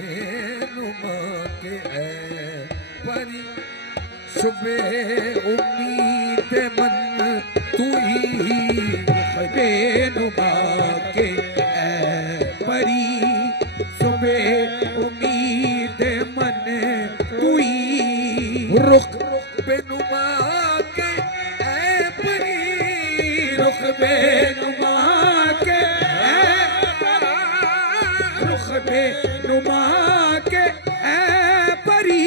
नुमा के ऐ परी सुबह उम्मीद मन तू ही नुमा के ऐ परी सुबह उम्मीद मन तू ही रुख बेनुमा के ऐ परी रुख बेनुमा के रुख बेनुमा के ऐ परी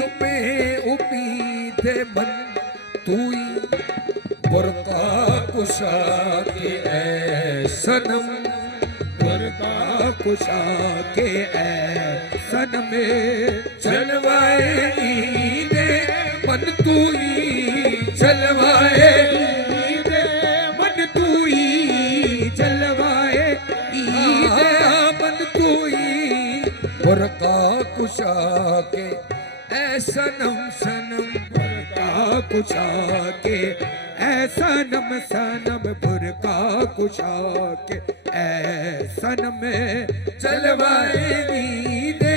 सुबह उम्मीद मन तू ही बुरका कुशा के ऐ सनम बुरका कुशा के ऐ सनम चलवाए दे मन तू ही चलवाए दे मन तू ही चलवाए दे मन तू ही बुरका कुशा के ऐ सनम सनम बुरका कुशा के ऐ सनम सनम बुरका कुशा के ऐ सनम चलवाएगी दे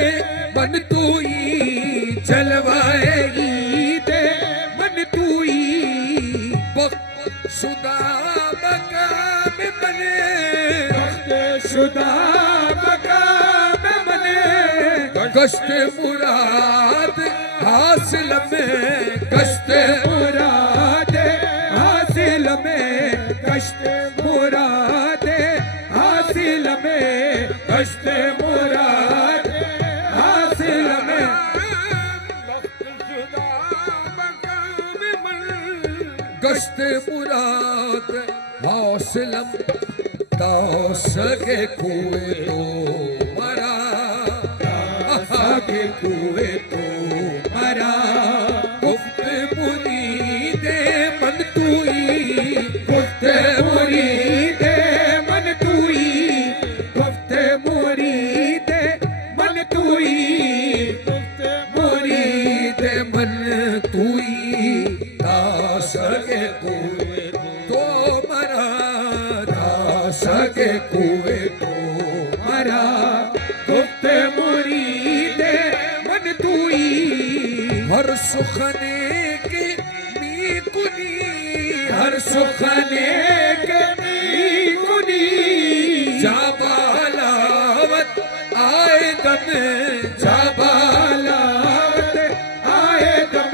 मन तू ही चलवाएगी दे मन तू ही बख्शुदा मकाम बने बख्शुदा मकाम बने गश्त मुराद हासिल में गश्त मुराद हासिल में गश्त मुराद हासिल में गश्त मुराद हासिल में गश्त मुराद हासिल तो सके कुए तो मरा आगे कुए तो मरा गुफ्त मुरीदे मन तू ही गुफ्त मुरीदे मन तू ही गुफ्त मुरीदे मन तू ही गुफ्त मुरीदे मन तू ही दास के कुए तो मरा दास के कुए तो मरा गुफ्त मुरीदे मन तू ही हर सुखने के मी कुनी हर सुखने के मी कुनी जाबालावत आए दम जाबालावत आए दम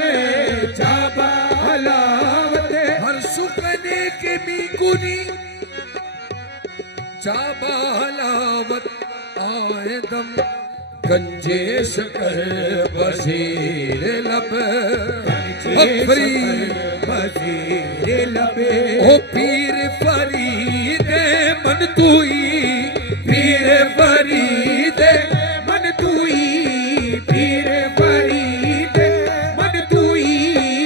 जाबालावत हर सुखने के मी कुनी जाबालावत आए दम गंजे शकर बशीर लब फरी बशीर लब ओ पीर फरीद मन तू ही पीर फरीद मन तू ही पीर फरीद मन तू ही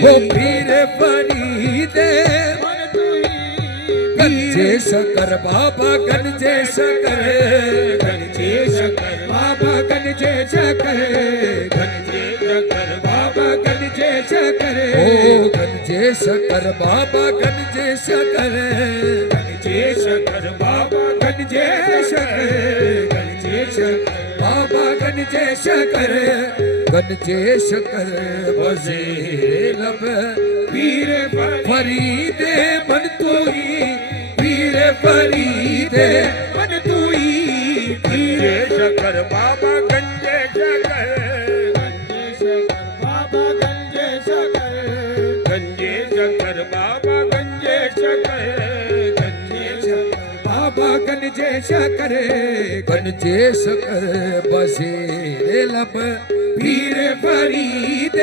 ओ पीर फरीद मन तू ही गंजे शकर बाबा गंजे शकर गंजे शकर बाबा गंजे शकर गंजे शकर बाबा गंजे शकर ओ गंजे शकर बाबा गंजे शकर गंजे शकर बाबा गंजे शकर गंजे शकर बाबा गंजे शकर गंजे शकर वज़ीर लब पीर फरीद मन तू ही पीर फरीद मन तू ही पीर शकर बाबा गंजे शकर गंजे शकर बाबा गंजे शकर गंजे शकर बाबा गंजे शकर गंजे शकर बाबा गंजे शकर गंजे शकर बशीर लब पीर फरीद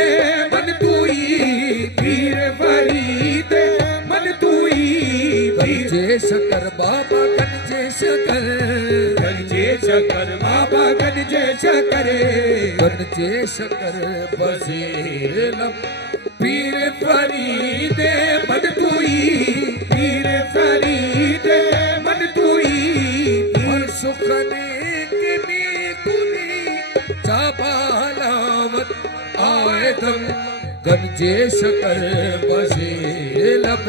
मन तू ही पीर फरीद मन तू ही गंजे शकर बाबा गंजे शकर गंजे शकर बाबा गंजे शकर गंजे शकर बशीर लब पीर फरीद मन तू ही पीर फरीद मन तू ही हर सुखने के में कुनी जाबालावत आए दम गंजे शकर बशीर लब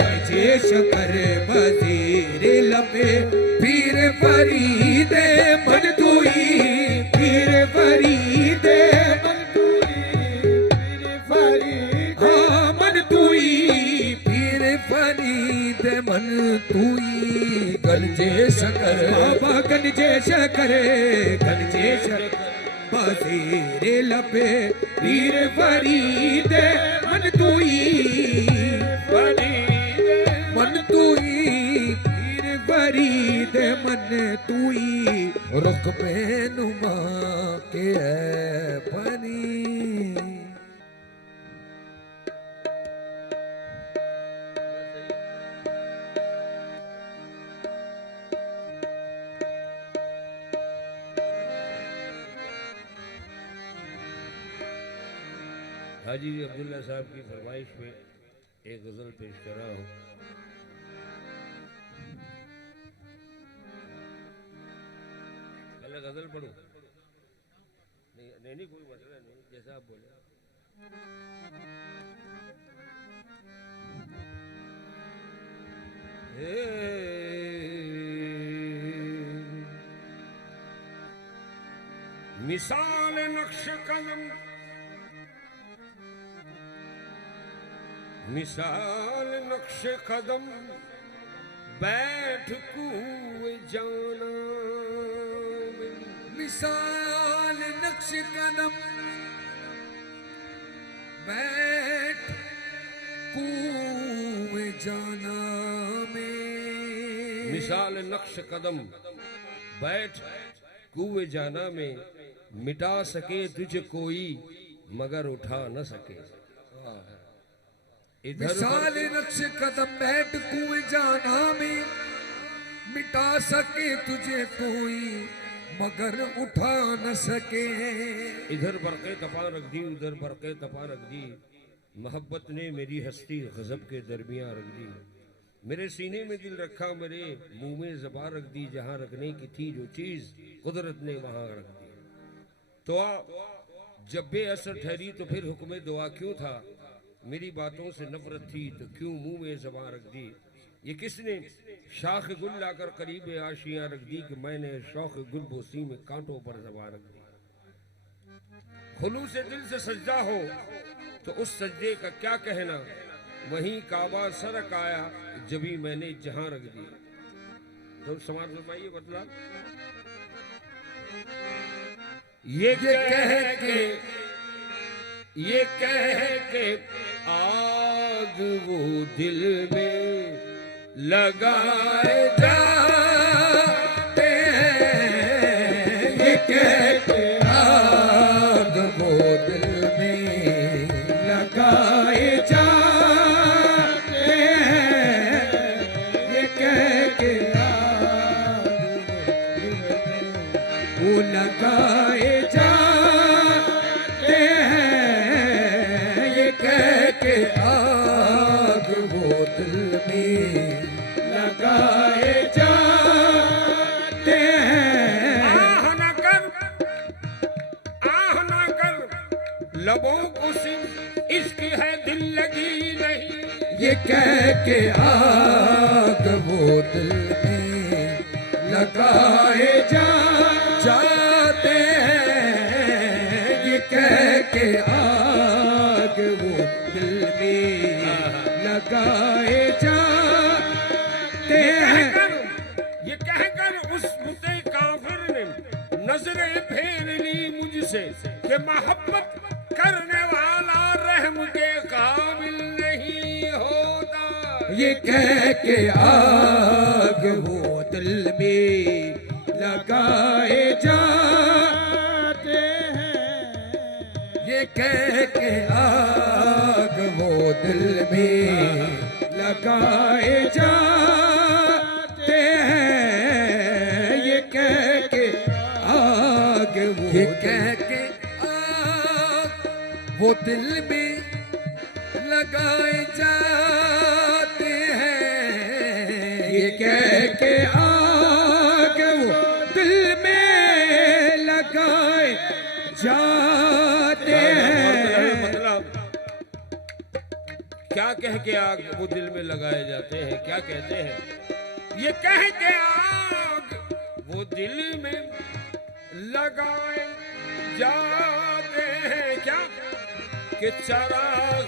गंजे शकर बशीर लब पीर फरीद मन तू ही फरीद मन तुई पीर फरीद मन तुई पीर फरीद मन तुई गंजे शकर बाबा गंजे शकर गंजे शकर बसेरे लपे पीर फरीद मन तुई मन तुई पीर फरीद मन तुई रुख पे नुमा के है बनी। हाजी अब्दुल्ला साहब की फरमाइश में एक गजल पेश कर रहा हूँ। पहले गजल पढ़ूं? नहीं कोई मसला नहीं, जैसा आप बोले। मिसाल नक्श कदम मिसाल नक्श कदम बैठ कुए जाना मिसाल नक्श कदम बैठ कुए जाना में मिसाल नक्श कदम बैठ कुए जाना में मिटा सके तुझे कोई मगर उठा न सके। मिसाल नक्श कदम बैठ कुएं जाना में मिटा सके तुझे कोई मगर उठा न सके। इधर बरक़े तपा रख दी उधर बरक़े तपा रख दी, मोहब्बत ने मेरी हस्ती गज़ब के दरमियां रख दी। मेरे सीने में दिल रखा मेरे मुंह में ज़बान रख दी, जहां रखने की थी जो चीज कुदरत ने वहां रख दी। तो जब बेअसर ठहरी तो फिर हुक्म दुआ क्यों था, मेरी बातों से नफरत थी तो क्यों मुंह में ज़बान रख दी। ये किसने शाख गुल लाकर करीब आशियां रख दी, कि मैंने शौक गुल बोसी में कांटों पर ज़बान रख दी। खुलूस से दिल से सजदा हो तो उस सजदे का क्या कहना, वहीं काबा सरक आया जभी मैंने जहां रख दी। तो समाज फरमाइए बदला ये कह के आग वो दिल में लगाए जाते हैं। ये कह के आग वो दिल में लगाए जाते हैं। ये कह के आग वो लगाए जाते हैं। ये कह के आग वो दिल में लगाए जाते हैं। आह न कर लबों को सिर्फ इश्क है दिल लगी नहीं। ये कह के आग वो दिल में लगाए जाते हैं। ये कह के आग वो दिल में लगाए जाते हैं। ये कहकर उस मुते काफिर ने नजरें फेर ली मुझसे, कि मोहब्बत करने वाला रहम के काबिल नहीं होता। ये कह के आग वो दिल में लगाए जाते हैं। ये कह के आग वो दिल में लगाए जाते हैं। ये कह के आग वो कह के आग वो दिल में लगाए जाते हैं। ये कह के आग वो दिल में लगाए जाते हैं। मतलब क्या कह के आग वो दिल में लगाए जाते हैं, क्या कहते हैं। ये कह के आग वो दिल में लगाए जाते हैं क्या कि चिराग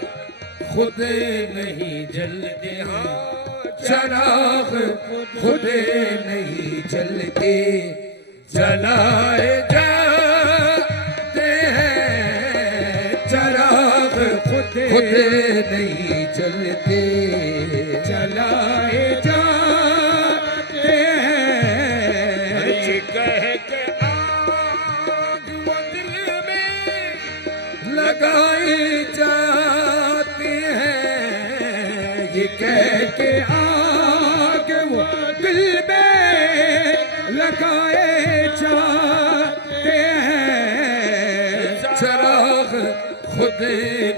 खुद नहीं जलते। हाँ चिराग खुद नहीं जलते, जलाए जाते हैं। चिराग खुद नहीं जलते, जलाए जाते हैं। ये कह के आग वो दिल में लगाए जाते हैं। ये कह के आग वो दिल में लगाए जाते हैं। चिराग खुद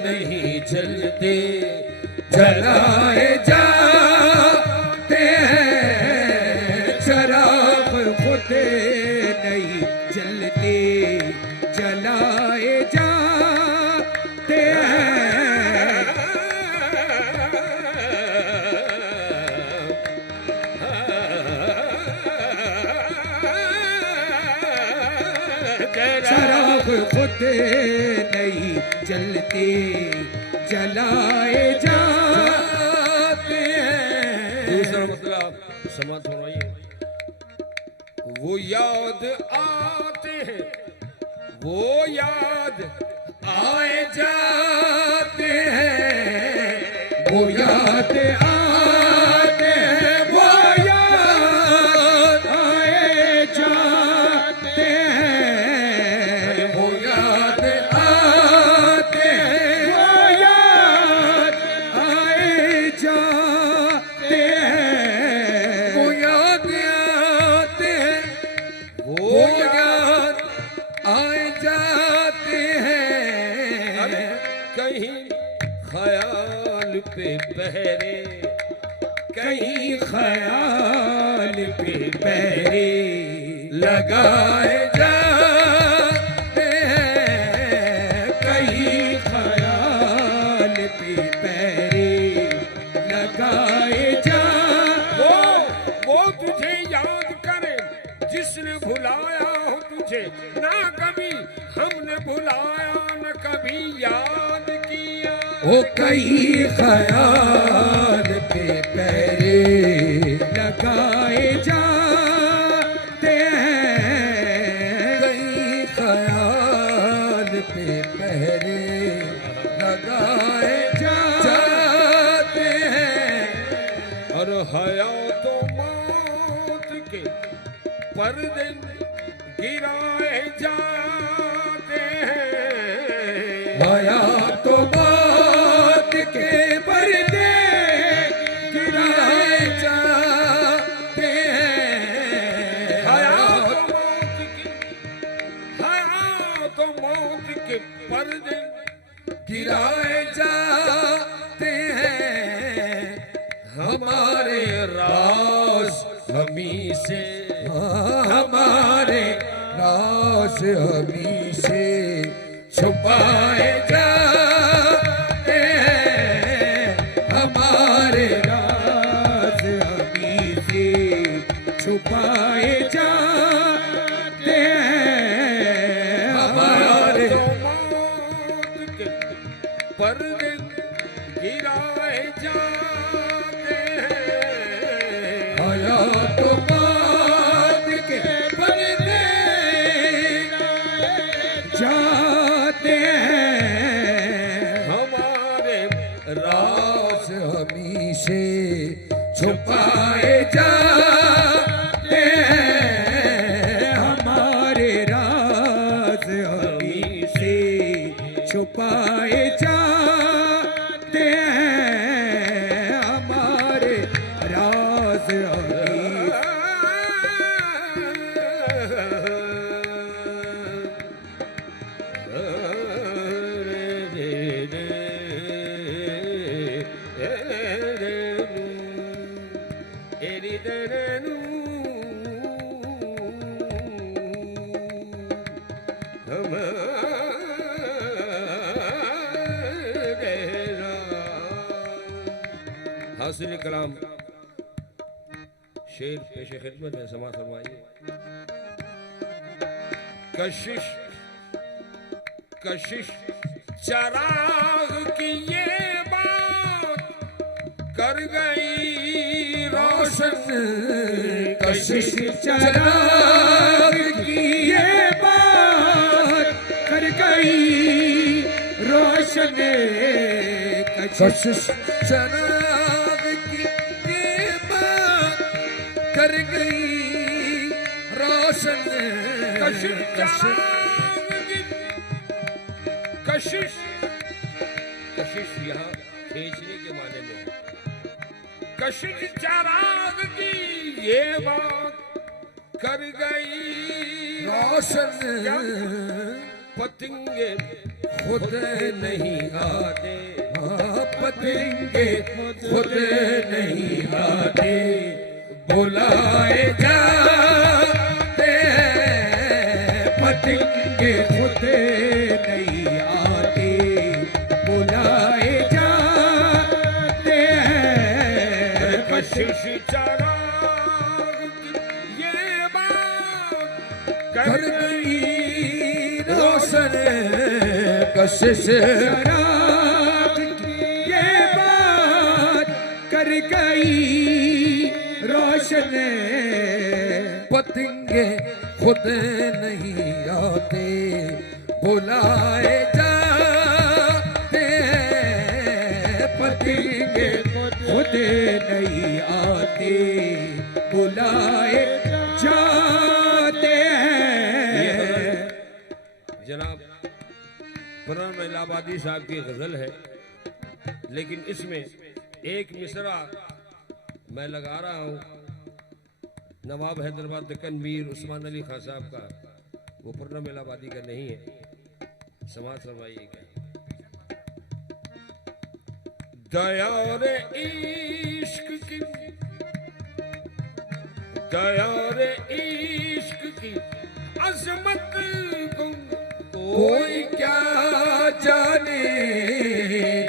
नहीं जलते, जलाए जाते हैं। चिराग खुद नहीं जलते, जलाए जाते हैं। चिराग खुद नहीं जलते, जलाए जाते हैं। दूसरा मतलब समाज फरमाइए। वो याद आते हैं, वो याद आए जाते हैं। वो याद आते हैं, वो याद आए जाते हैं। वो याद आते हैं, वो याद आए जाते हैं। वो याद आते हैं, वो याद आए जाते हैं। कहीं ख्याल पे पहरे, कहीं ख्याल पे पहरे लगाए जाते हैं। कहीं ख्याल पे पहरे लगाए जाते। वो तुझे याद करे जिसने भुलाया हो तुझे, ना कभी हमने भुलाया न कभी याद किया। ओ कई ख्याल पे पहरे लगाए जाते हैं। कई ख्याल पे पहरे लगाए जाते हैं। और हयात मौत के पर्दे गिराए जाते हैं। हयात मौत के पर्दे गिराए जाते हैं। हयात मौत के पर्दे गिराए जाते हैं। हमारे राज हमी से, हमारे राज हमी से छुपाए जाते हैं। हमारे राज हमी से छुपाए जाते हैं। हमारे मौत के पर्दे गिराए जाते हैं। हयात मौत के पर्दे जाते हैं। हमारे राज हमी से छुपाए जाते हैं। हमारे राज हमी से छुपाए जाते हैं। हमारे राज हमी हासिल कलाम शेर पेश खिदमत है, समाज फरमाइए। कशिश कशिश चराग की ये बात कर गई रोशन, कशिश चराग की ये बात कर गई रोशन, कशिश चराग की ये बात कर गई रोशन। कशिश चराग की कशिश, कशिश यहाँ खींचने के माने में है। कशिश चराग की ये बात कर गई रोशन। पतंगे खुद नहीं आते, पतंगे खुद नहीं आते, बुलाए जाते हैं। पतंगे खुद नहीं आते, बुलाए जाते हैं। कशिश चराग की ये बात कर गई रोशन। कशिश चराग की ये बात कर गई रोशन। पतंगे खुद नहीं आते, बुलाए जाते हैं। पतंगे खुद नहीं आते, बुलाए जाते हैं। जनाब पुरान इलाहाबादी साहब की गजल है, लेकिन इसमें एक मिसरा मैं लगा रहा हूँ नवाब हैदराबाद दक्कन मीर उस्मान अली खान साहब का, वो पूर्णम इलाहाबादी का नहीं है। समाज फरमाइए क्या दयार इश्क की, दयार इश्क की अजमत को कोई क्या जाने,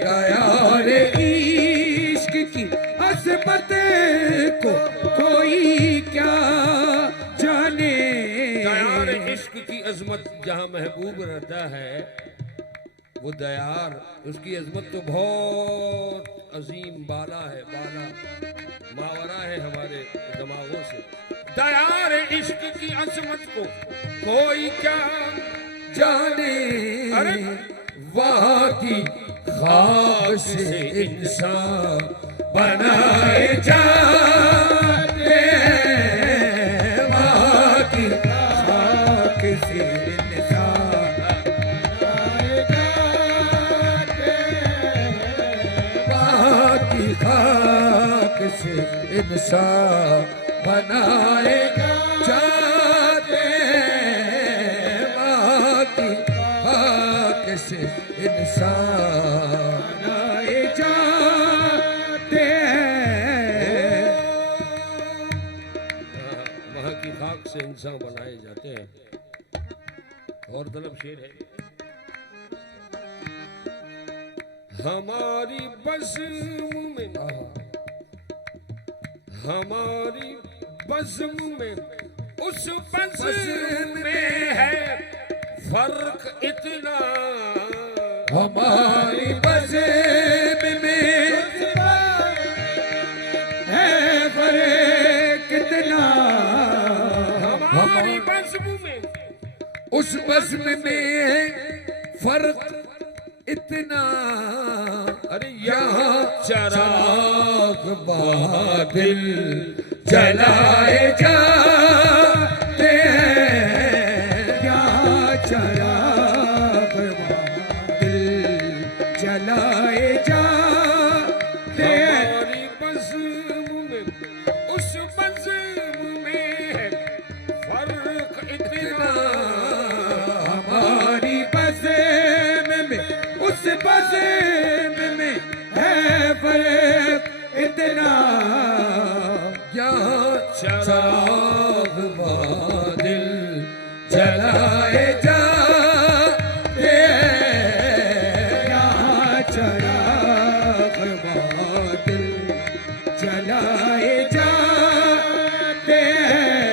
यार इश्क की अजमत को कोई क्या जाने। दयार इश्क की अजमत जहाँ महबूब रहता है, वो दयार उसकी अजमत तो बहुत अजीम बाला है, बाला मावरा है हमारे दिमागों से। दयार इश्क की अजमत को कोई क्या जाने। अरे वहाँ की खाक से इंसान बनाए जाते हैं। वहाँ की खाक से इंसान बनाए जाते हैं। वहाँ की खाक से इंसान बनाए जाते हैं। वहाँ की खाक से इंसान बनाए जाते हैं। वहाँ की खाक से इंसान बनाए जाते हैं। और तलब शेर है हमारी बज़्म में, हमारी बज़्म में उस बज़्म में है फर्क इतना, हमारी बज़्म में है फर्क कितना। हमारी बज़्म में उस बज़्म में है फर्क इतना। अरे यहाँ चराग चराग बादल जलाए जाते हैं। यहाँ चराग बादल जलाए जाते हैं। हमारी बज़्म में उस बज़्म में है फर्क इतना। हमारी बज़्म में उस बज़्म में है फर्क इतना। यहाँ चराग बादल जलाए जाते हैं। यहाँ चराग बादल जलाए जाते हैं।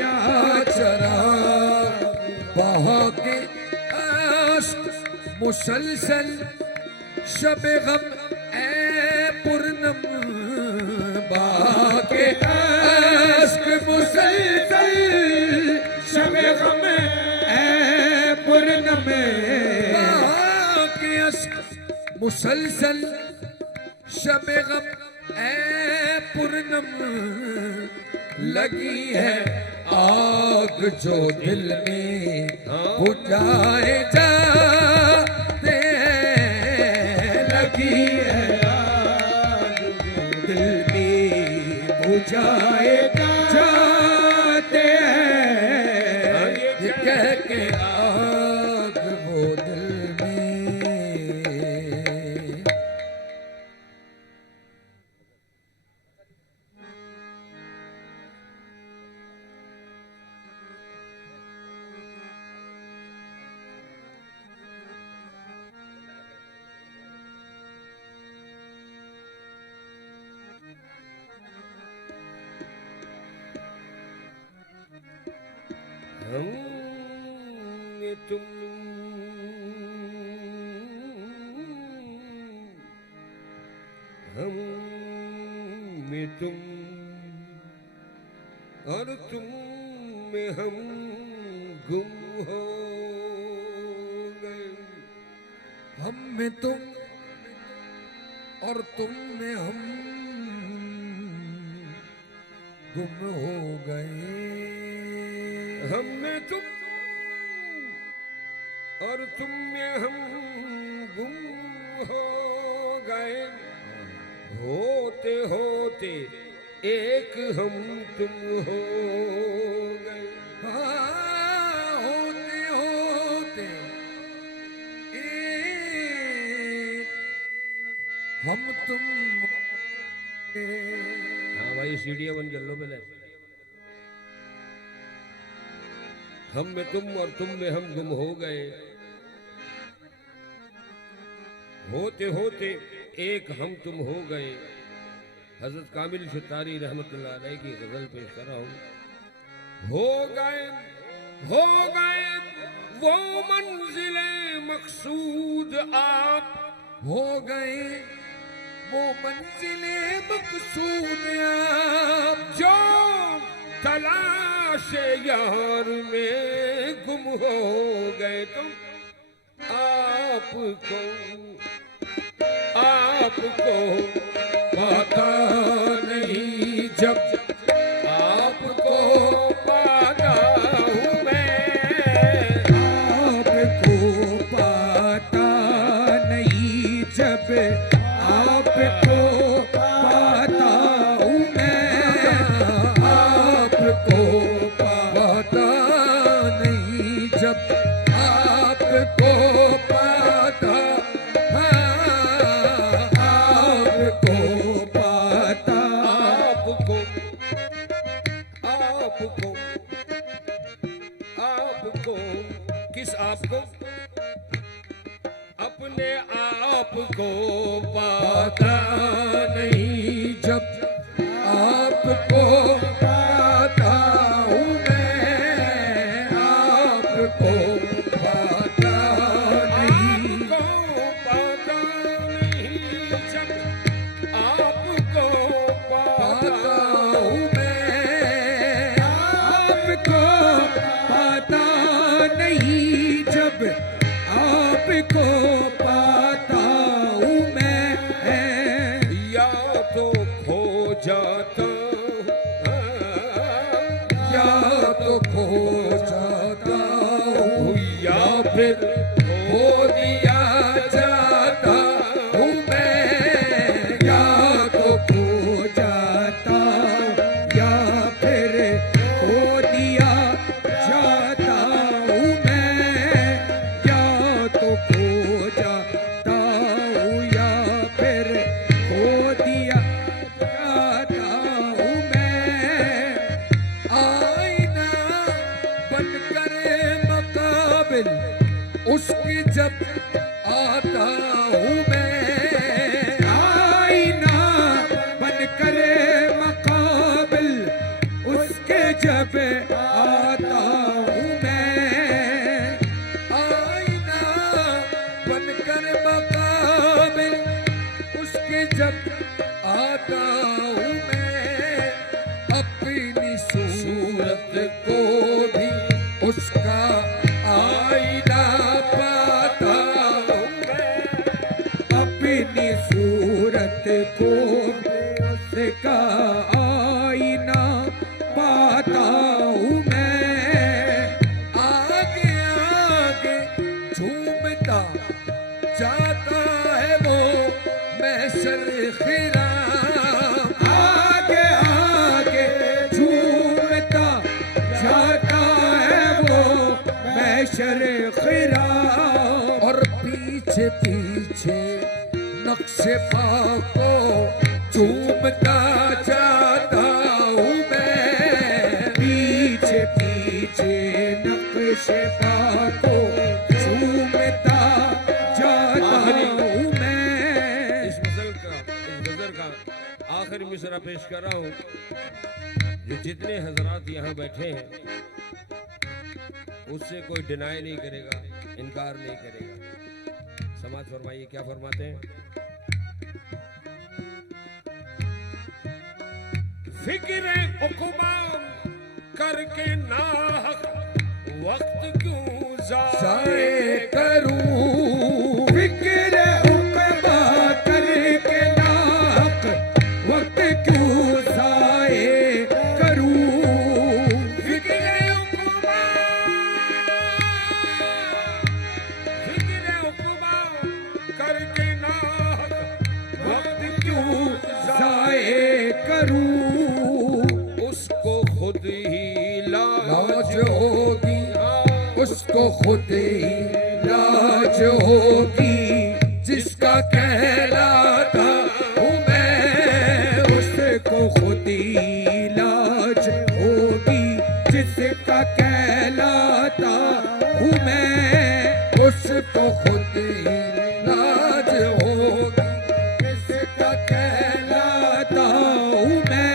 यहाँ चराग बहा के मुसलसल शब गम ए पूर्णम बाके अश्क मुसलसल शब गम ए पूर्णम बाके अश्क मुसलसल शब गम ए पूर्णम लगी है आग जो दिल में बुझाए जाते हैं लगी है आग दिल में बुझाए जाते हैं ये कह के आग वो दिल में हम ये तुम हम में तुम और तुम में हम गुम हो गए हम में तुम और तुम में हम गुम हो गए हम में तुम और तुम में हम गुम हो गए होते होते एक हम तुम हो गए होते होते एक हम तुम हाँ भाई सीढ़ियां बन कर लो पहले हम में तुम और तुम में हम गुम हो गए होते होते एक हम तुम हो गए हजरत कामिल सितारी रहमतुल्लाह अलैह की गजल पेश कर रहा हूं हो गए वो मंजिले मकसूद आप हो गए वो मंजिले मकसूद आप जो तलाश यार में गुम हो गए तुम आपको पता नहीं जब आपको पाता हूँ मैं आपको पता नहीं जब आपको पाता हूँ मैं आपको पता नहीं जब आपको पता आपको पता आपको किस आपको अपने आप को पता नहीं जब आपको पता हूँ मैं आपको पता नहीं आपको पता नहीं जब आपको पता हूँ मैं या तो खो जाता या तो खो जाता हूँ या फिर खो दिया जाता हूँ मैं या तो खो जाता या फिर खो दिया जाता हूँ मैं या तो खो जाता हूँ या फिर खो दिया जाता हूँ मैं आईना बनकर मकाबिल उसकी जब आता हूँ मैं आईना बनकर मकाबिल उसके जब आता हूँ मैं आईना बन अपनी सूरत को भी उसका आईना पाता हूँ मैं, अपनी सूरत को उसका आईना पाता हूँ मैं। आगे आगे झूमता जाता है वो महशर खिराम, आगे आगे झूमता जाता है वो महशर खिराम। और पीछे पीछे नक्शे पा को झूमता जाता हूँ मैं, पीछे पीछे नक्शे पा को झूमता जाता हूँ मैं। इस गजल का आखिरी मिसरा पेश कर रहा हूँ। जो जितने हजरात यहाँ बैठे हैं उससे कोई डिनाई नहीं करेगा, इनकार नहीं करेगा। समाज फरमाइए क्या फरमाते हैं। फिक्र उक़बा करके नाहक वक्त क्यों जाए करूँ, फिक्र उक़बा करके नाहक वक्त क्यों ज़ाये करूँ। फिक्र उक़बा करके नाहक वक्त क्यों ज़ाये करूँ। उसको खुद ही लाज होगी, उसको खुद ही लाज होगी, जिसका कहलाता हूँ मैं, उसको खुद ही लाज होगी, जिसका कहलाता हूँ मैं। उसको खुद ही लाज होगी, जिसका कहलाता हूँ मैं।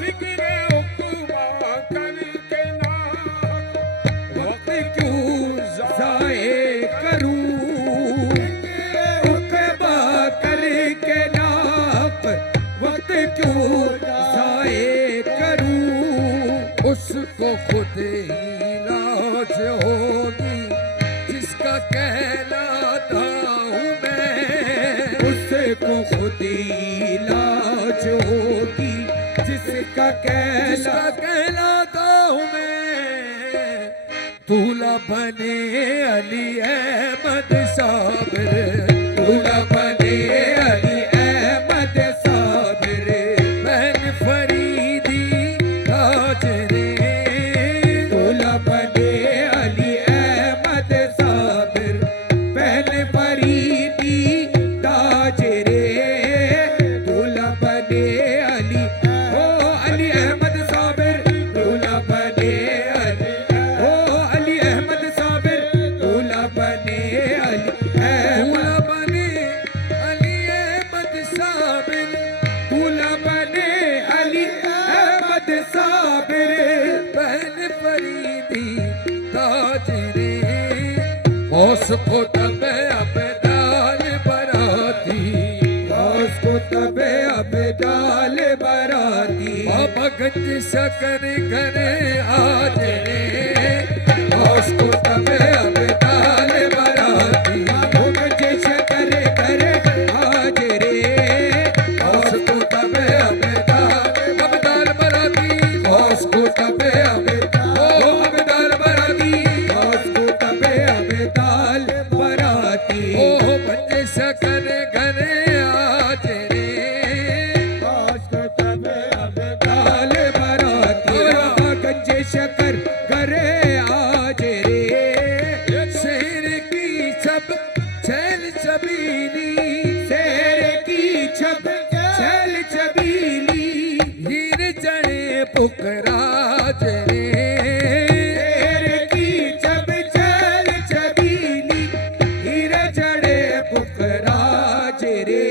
फिक्र उक़बा करके नाहक वक्त क्यों ज़ाये करूँ, उक़बा करके नाहक वक्त क्यों ज़ाये करूँ। उसको खुद ही लाज होगी, जिसका कहलाता हूँ मैं, उसको खुद ही लाज होगी, जिसका जिसका कहलाता हूँ मैं। दूल्हा बने अली अहमद साबिर, दूल्हा बने अली अहमद साबिर, बहन फरीदी ताज रे, दूल्हा बने अली अहमद साबिर, बहन फरीदी ताज रे। दूल्हा बने अली ओ अली अहमद साबिर, दूल्हा बने अली ओ अली अहमद साबिर, दूल्हा बने अली दूल्हा अहमद, बने अली अहमद साबिर, दूल्हा बने अली अहमद साबिर, बहन फरीदी ताज रे। गौस को तब अबदाल बराती, उसको तबे अब डाल बराती, बाबा गंज शकर घरे आज रे। उसको तबे अब डाल बराती, भुगज शकर करे आज रे। उसको तबे अब अबदाल बराती, उसको तबे अब अबदाल बराती, उसको तबे अब डाल बराती, ओ गंज शकर घरे आज रे। उसको तबे अब डाल बराती, गंज शकर करे आज रे। शेर की छब छैल छबीली, शेर की छब छैल छबीली, हीर जड़े पुकराज रे। शेर की छब छैल छबीली, हीरे जड़े पुकराज रे।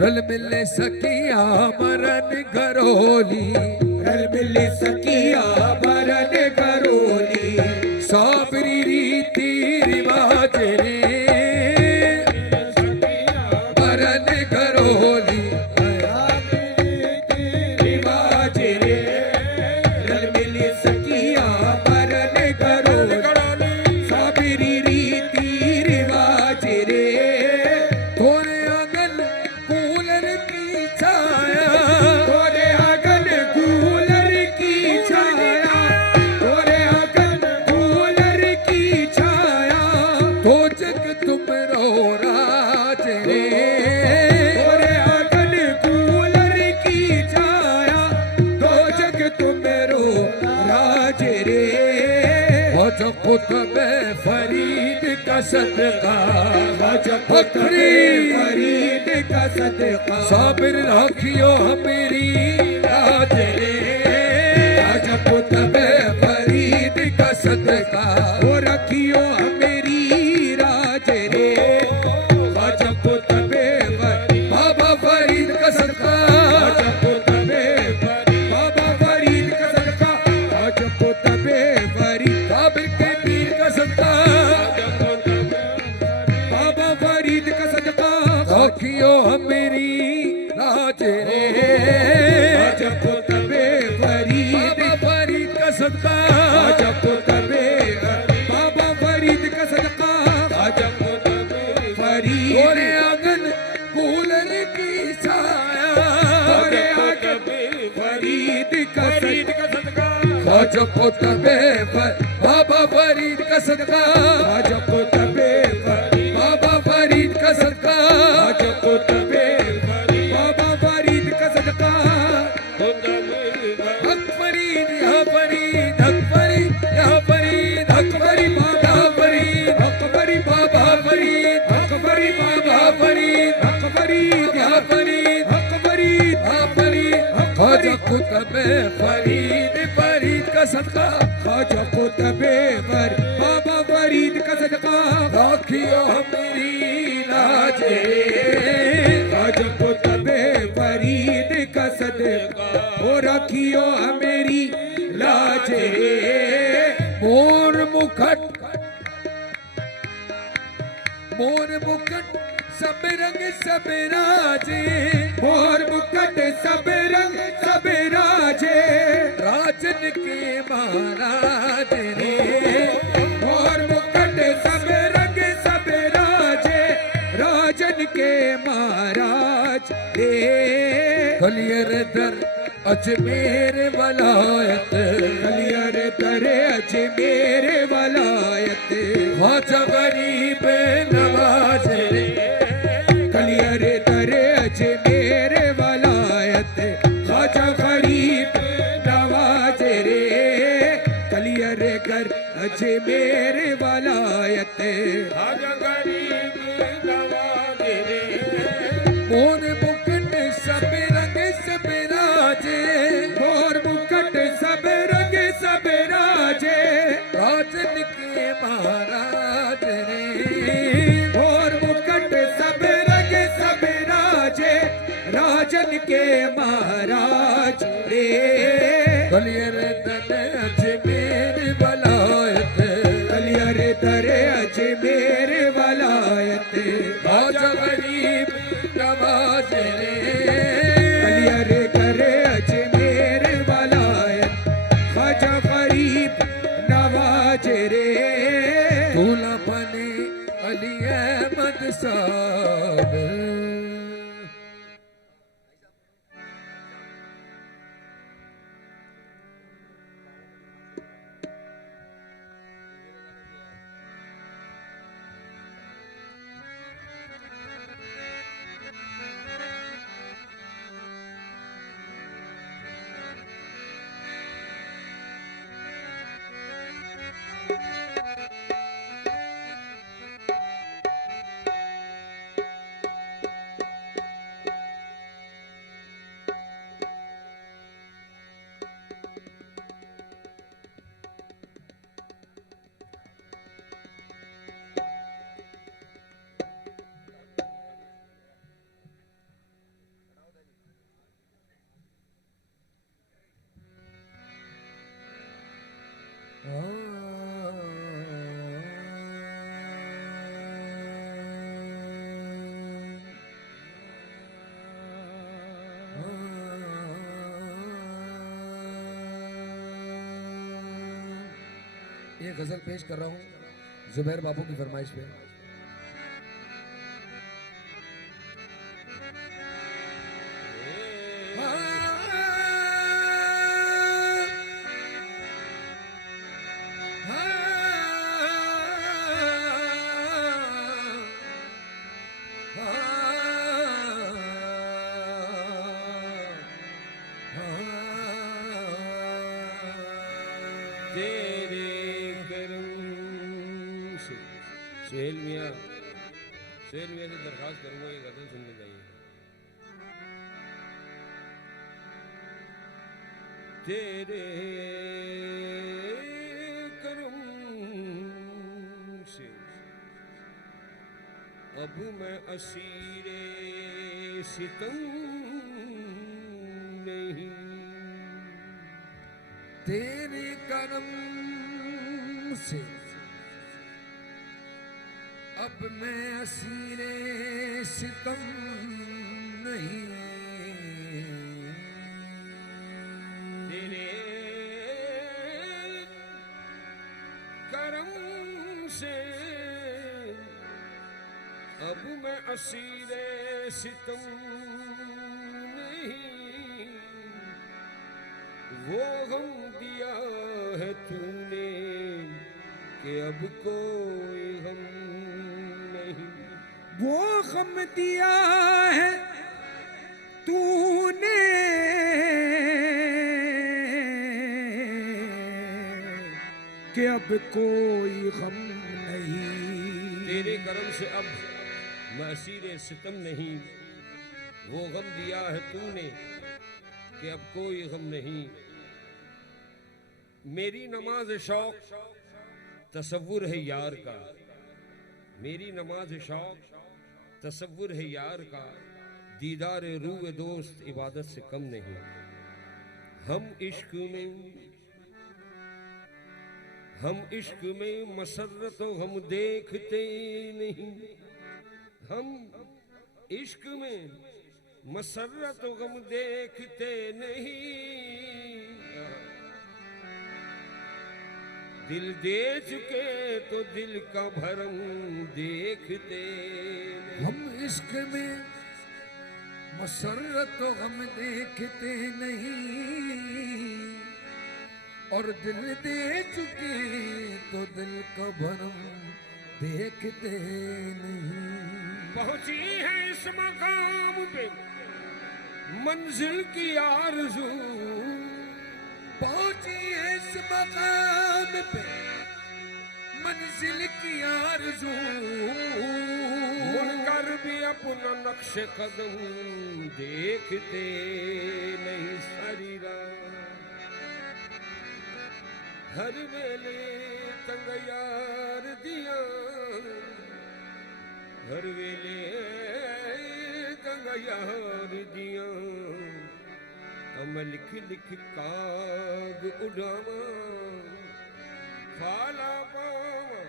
रल मिले सकिया मरन घरोली, रल मिल सकिया बरन करोली, साबरी रीति रिवाज रे। मरन घरोली, रिवाज के तुम रो राज रे ख्वाजा कुतुब फरीद का सदका ख्वाजा कुतुब फरीद का सदका साबिर राखियो मेरी लाज रे ख्वाजा कुतुब फरीद का सदका वो रखियो मेरी राज रे ख्वाजा कुतुब बाबा फरीद का सदका ख्वाजा कुतुब बाबा फरीद का सदका ख्वाजा कुतुब फरीद साबिर के पीर का सदका बाबा फरीद का सदका राखियो मेरी लाज रे ख्वाजा कुतुब फरीद बाबा फरीद का सदका ख्वाजा कुतुब बाबा फरीद का सदका ख्वाजा कुतुब फरीद गोरे आंगन कूलर की छाया गोरे आंगन फरीद का सदका ख्वाजा कुतुब बाबा फरीद का सदका ख्वाजा कुतुब बाबा फरीद का सदका ख्वाजा कुतुब बाबा फरीद का सदका हक फरीद या फरीद हक फरीद या फरीद हक फरीद बाबा फरीद हक फरीद बाबा फरीद हक फरीद बाबा फरीद हक फरीद या फरीद हक फरीद या फरीद ख्वाजा कुतुब फरीद फरीद का सदका ख्वाजा कुतुब बाबा फरीद का सदका राखियो मेरी लाज ख्वाजा कुतुब फरीद का सदका हो रखियो मेरी लाज रे मोर मुकुट सब रंग सब राजे मोर मुकुट सब रंग सब राजे राजन के महाराज रे मोर मुकुट सब रंग सब राजे राजन के महाराज रे कलियर दर अजमेर वलायत कलियर तरे अजमेर वलायत ख्वाजा गरीब नवाज रे कलियर तरे अजमेर वलायत ख्वाजा गरीब नवाज रे कलियर कर अजमेर वलायत ख्वाजा गरीब नवाज रे मोर मुकुट सब रंग सब राजे मोर मुकुट सब रंग सब राजे राजन के महाराज रे मोर मुकुट सब रंग सब राजे राजन के महाराज रे कलियर दर अजमेर वलायत कलियर तरे अजमेर वलायत ख्वाजा गरीब नवाज रे कलियर करे अजमेर वलायत ख्वाजा गरीब नवाज रे दूल्हा बने अली अहमद साहब ये गजल पेश कर रहा हूँ जुबैर बाबू की फरमाइश पे। तेरे करम से। सुहेल मियाँ से दरखास्त करूंगा ये गजल सुन के जाइए। तेरे करम से अब मैं असीरे सितम नहीं। तेरे करम से अब मैं असीरे सितम नहीं। तेरे करम से अब मैं असीरे सितम नहीं। वो गम दिया है तूने कि अब कोई गम नहीं। वो गम दिया है तूने कि अब कोई गम नहीं। तेरे करम से अब मैं असीरे सितम नहीं। वो गम दिया है तूने कि अब कोई गम नहीं। मेरी नमाज शौक तसव्वुर है यार का। मेरी नमाज शौक तसव्वुर है यार का। दीदार रूह दोस्त इबादत से कम नहीं। हम इश्क में मसर्रत हम देखते नहीं। हम इश्क में मसर्रत हम देखते नहीं। दिल दे चुके तो दिल का भरम देखते नहीं। हम इश्क में मसर्रत तो हम देखते नहीं। और दिल दे चुके तो दिल का भरम देखते नहीं। पहुंची है इस मकाम पे मंजिल की आरज़ू। पहुंची है इस मकाम पे मंजिल की आरज़ू। मुनकर भी अपना नक्श कदम देखते नहीं। सारी रात हर वेले तंग यार दिया। हर वेले तंग यार दिया। मैं लिख लिख काग उड़ावा खाला पावा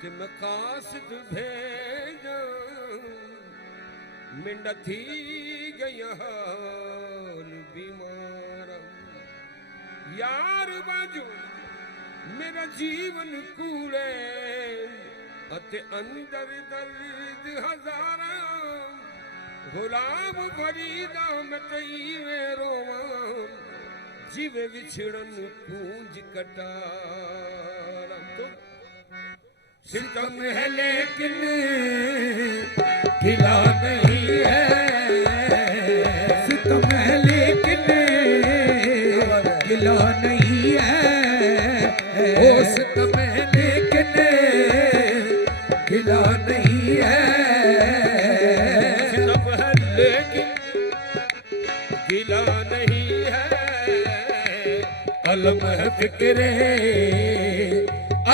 कि मैं कासिद भेजा। मैं नथी गया हाल बीमारा। यार बाजू मेरा जीवन कूड़े अते अंदर दर्द हजारा। गुलाम फरीदा मैं तईवे रोवा जिवे विछड़न पूंज कटारा। तो सितम है लेकिन गिला नहीं है। सितम है लेकिन गिला नहीं है। ओ सितम है लेकिन गिला नहीं है। सितम है लेकिन गिला नहीं है। अलम है फिक्रे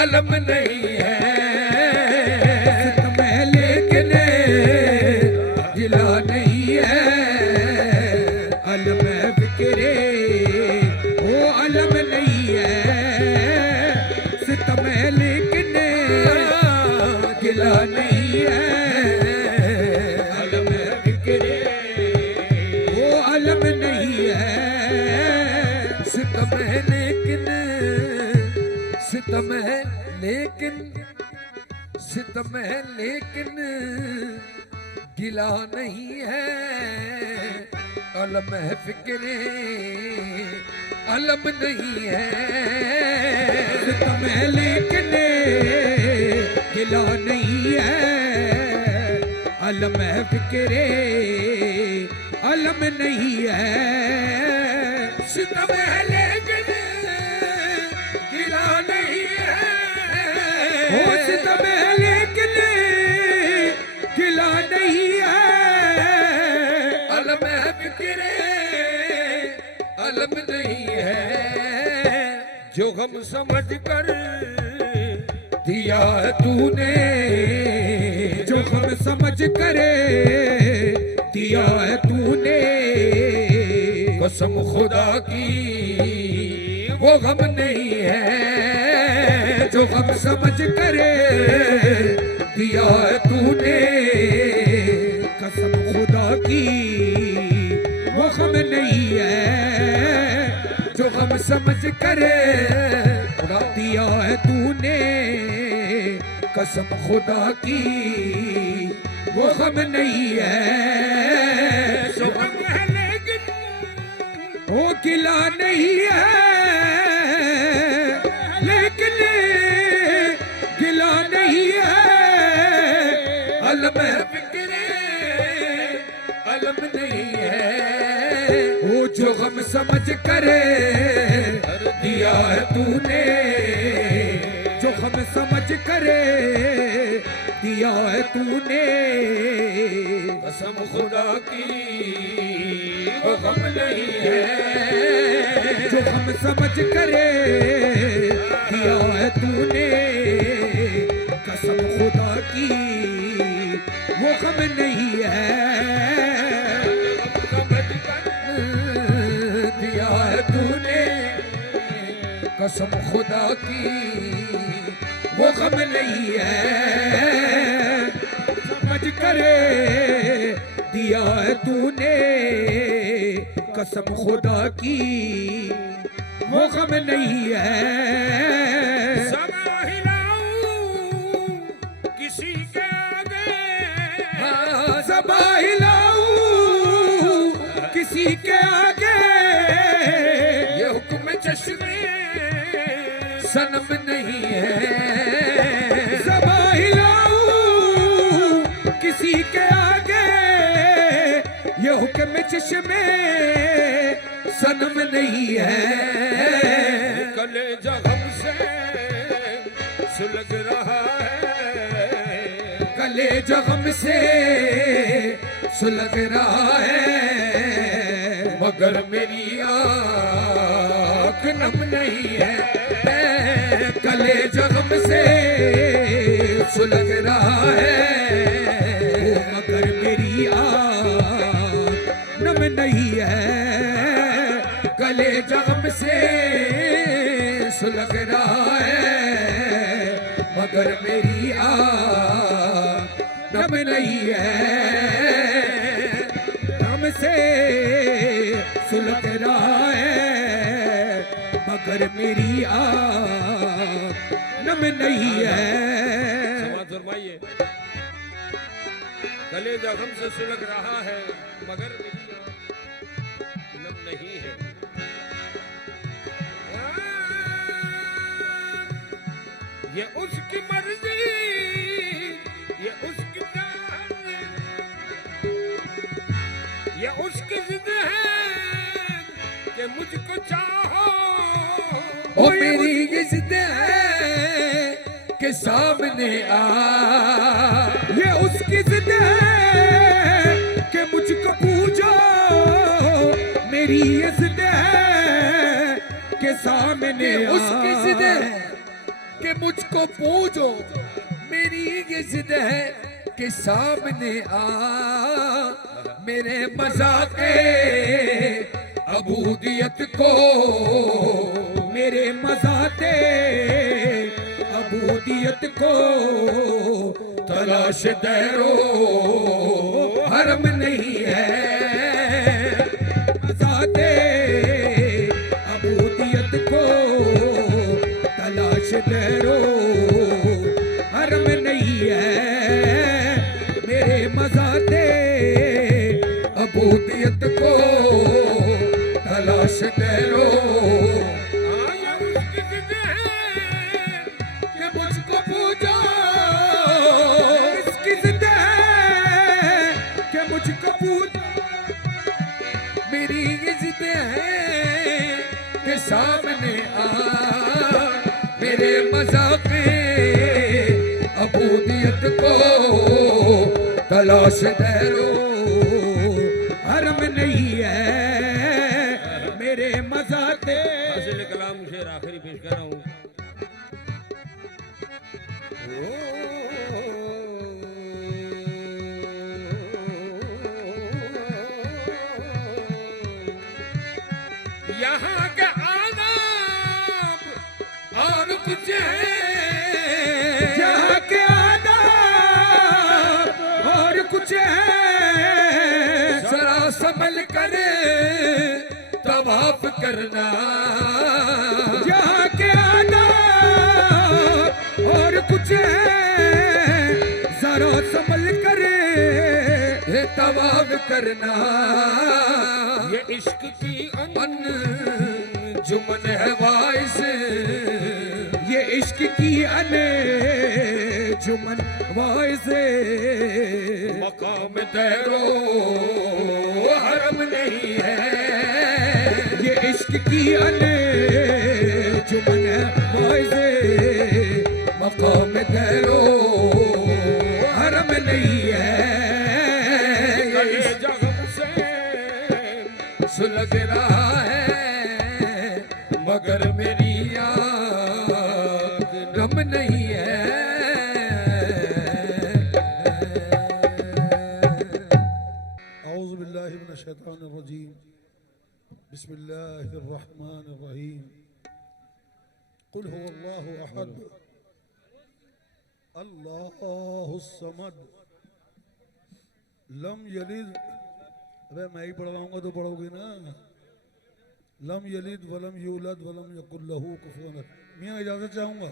अलम नहीं है। सितम है लेकिन गिला नहीं है। अलम है फिक्रे वो अलम नहीं है। सितम है लेकिन गिला नहीं है। अलम है फिक्रे वो अलम नहीं है। सितम है लेकिन सितम है लेकिन सितम है लेकिन गिला नहीं है। अलम है फिक्रे अलम नहीं है। सितम है लेकिन गिला नहीं है। अलम है फिक्रे अलम नहीं है। सितम है लेकिन सितम है लेकिन गिला नहीं है। अलम है फिक्रे अलम नहीं है। जो गम समझ कर दिया तूने जो गम समझ करे दिया है तूने। कसम खुदा की वो गम नहीं है। जो गम समझ करे दिया तूने कसम खुदा की वो गम नहीं है। जो गम समझ करे दिया है तूने कसम खुदा की वो गम नहीं है। जो गम है लेकिन वो गिला नहीं है लेकिन गिला नहीं है। अलम है फिक्रे अलम नहीं है। वो जो गम समझ करे दिया तूने जो गम समझ करे दिया है तूने। कसम खुदा की वो गम नहीं है। जो गम समझ करे दिया है तूने कसम खुदा की वो गम नहीं है। दिया तूने कसम खुदा की वो गम नहीं है। समझ करे दिया है तूने कसम खुदा की वो गम नहीं है। समा हिलाऊं किसी के आगे सबा हिलाऊं किसी के आगे। ये हुक्म चश्मे सनम नहीं है। सबा हिलाऊं किसी के आगे ये हुक्म चश्मे सनम नहीं है। कलेजा गम से सुलग रहा है। गले जख्म से सुलग रहा है मगर मेरी आँख नम नहीं है। गले जख्म से सुलग रहा है मगर मेरी आँख नम नहीं है। गले जख्म से सुलग रहा है मगर मेरी आँख नम नहीं है। नम से सुलग रहा है मगर मेरी आँख नम नहीं है। समाज फरमाइए। कलेजा गम से सुलग रहा है मगर मेरी आँख नम नहीं है। ये उसकी मर्जी ये उसकी जान ये उसकी जिद है कि मुझको चाहो। ओ मेरी ये जिद है कि सामने आ। ये उसकी जिद है कि मुझको पूछो। मेरी ये जिद है कि सामने ये आ। उसकी जिद है कि मुझको पूछो। मेरी ये जिद है कि सामने आ। मेरे मजाके अबूदियत को मेरे मजाते अबूदियत को तलाश दैरो हरम नहीं है। मजाते अबूदियत को तलाश दैरो हरम नहीं है। मेरे मजाते अबूदियत को तलाश दैरो कि मुझको पूछो। इसकी जिद है कि मुझको पूछो। मेरी ये जिद है कि सामने आ। मेरे मजाके तलाश दैरो हरम नहीं है मेरे मजाते। हासिल कलाम शेर आखिरी पेश कर रहा हूँ। यहाँ के आदाब और कुछ है, यहाँ के आदाब और कुछ है, जरा संभल करे तवाफ करना। यहाँ के आदाब और कुछ है, जरा संभल करे तवाफ करना। ये इश्क की जुमन है वाइस, ये इश्क की अने जुमन वाइसे। मकाम तैरो हरम नहीं है, ये इश्क की अने जुमन वाइसे। मकाम तैरो हरम नहीं है। सुलग रहा है मगर मेरी आँख नम नहीं है। औज़ु बिल्लाहि मिनश शैतानिर रजीम। बिस्मिल्लाहिर रहमानिर रहीम। कुल हुवल्लाहु अहद अल्लाहुस समद लम यलिद। अबे मैं ही पढ़वाऊंगा तो पढ़ोगे ना। लम यलिद वलम यूलद वलम यकुल लहू कुफुवन अहद। मियां इजाजत चाहूंगा।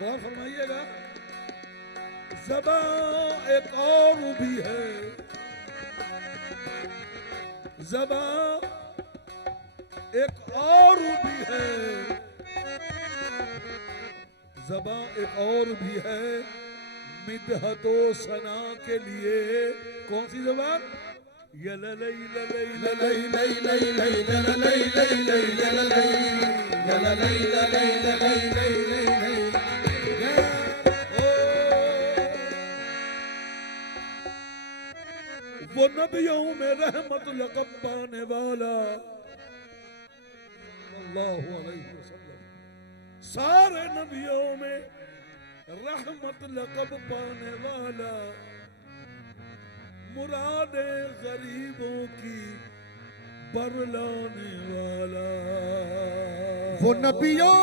गौर फरमाइएगा। ज़बां एक और भी है, ज़बां एक और भी है, ज़बां एक और भी है मिदहतो सना के लिए। कौन सी ज़बान? यललई ललई ललई लई लई लई ललई लई लई ललई यललई ललई ललई लई लई लई। नबियों में रहमत लक़ब पाने वाला सल्लल्लाहु अलैहि वसल्लम, सारे नबियों में रहमत लक़ब पाने वाला, मुरादे गरीबों की बरलाने वाला। वो नबियों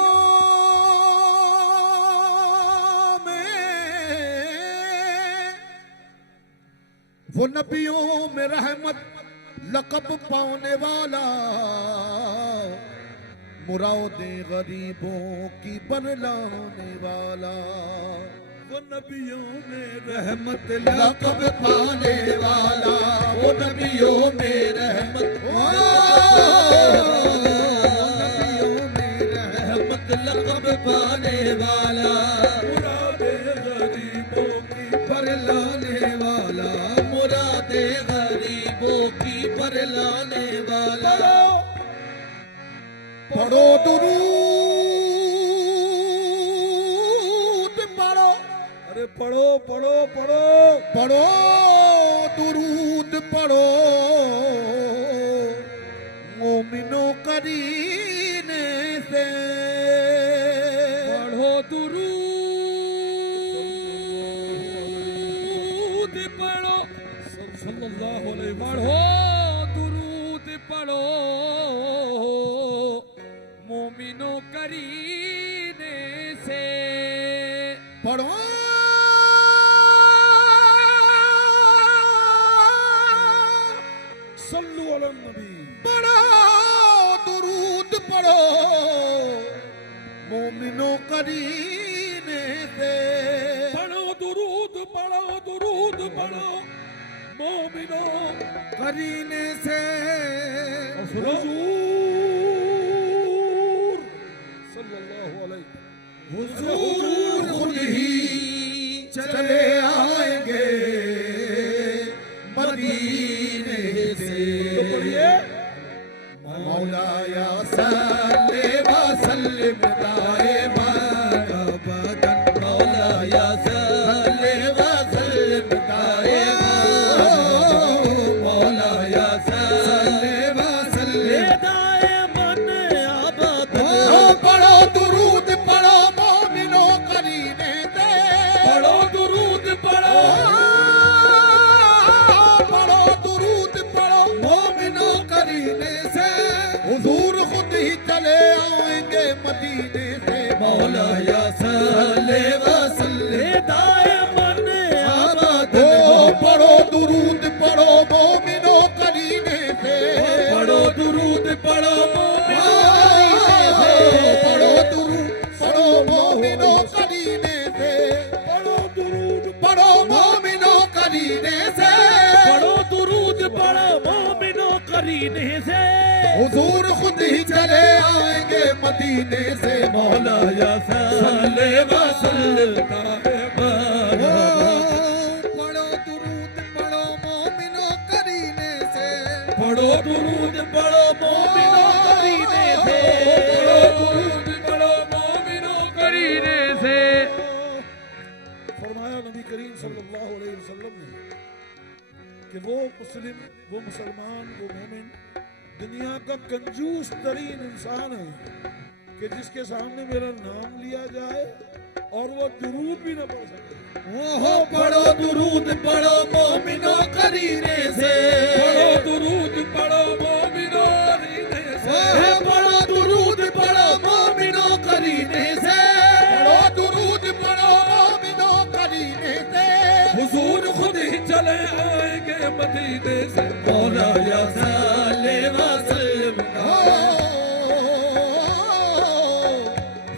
में रहमत लक़ब पाने वाला, मुरादे गरीबों की बरलाने वाला। वो नबियों में रहमत लक़ब पाने वाला, वो नबियों में रहमत, नबियों में रहमत लक़ब पाने वाला, मुरादे गरीबों की बरलाने वाला, मुरादे गरीबों की बरलाने वाला। पढ़ो दुरूद पढ़ो, अरे पढ़ो पढ़ो पढ़ो पढ़ो दुरूद पढ़ो, मोमिनों करीने से पढ़ो दुरूद पढ़ो, सल्लल्लाहु अलैहि पढ़ो दुरूद पढ़ो, मोमिनो करीने से। पढ़ो सल्लु अला नबी, पढ़ो दुरूद पढ़ो, मोमिनों करीने से। पढ़ो दुरूद पढ़ो, दुरूद पढ़ो मोमिनों करीने से। हुजूर सल्लल्लाहु अलैहि हुजूर खुद ही चले आएंगे मदीने से। तो पढ़िए मौलाया सल्ले व सल्लिम दाइमन अबदन, मौलाया सल्ले व सल्लिम दाइमन, मौलाया सल्ले व सल्लिम दाइमन अबदन। पढ़ो दुरूद पढ़ो मोमिनों करीने से, पढ़ो दुरूद पढ़ो, पढ़ो दुरूद पढ़ो मोमिनों करीने से। हुजूर खुद ही चले आएंगे मदीने से। मौलाया सल्ले व सल्ले दाइमन अबदन। पढ़ो दुरूद पढ़ो मोमिनों करीने से, पढ़ो दुरूद पढ़ो मोमिनों पढ़ो दुरूद पढ़ो मोमिनों करीने से। पढ़ो दुरूद पढ़ो मोमिनों करीने से। पढ़ो दुरूद पढ़ो मोमिनों करीने से। हुजूर खुद ही चले आएंगे मदीने से। मौलाया सल्ले व सल्लिम पढ़ो दुरूद पढ़ो मोमिनों करीने से। पढ़ो दुरूद पढ़ो मोमिनों करीने से। पढ़ो दुरूद पढ़ो मोमिनो करीने से। फरमाया नबी करीम सल्लल्लाहु अलैहि वसल्लम ने कि वो मुस्लिम, वो मुसलमान, वो मोमिन दुनिया का कंजूस तरीन इंसान है कि जिसके सामने मेरा नाम लिया जाए और वो दुरूद भी न पढ़ सके। ओहो पढ़ो दुरूद पढ़ो मोमिनों करीने से। पढ़ो दुरूद पढ़ो मोमिनो करीने से। पढ़ो दुरूद पढ़ो मोमिनों करीने से। पढ़ो दुरूद पढ़ो मोमिनों करीने से। हुजूर खुद ही चले आएंगे मदीने से। मौलाया सल्ले व सल्लिम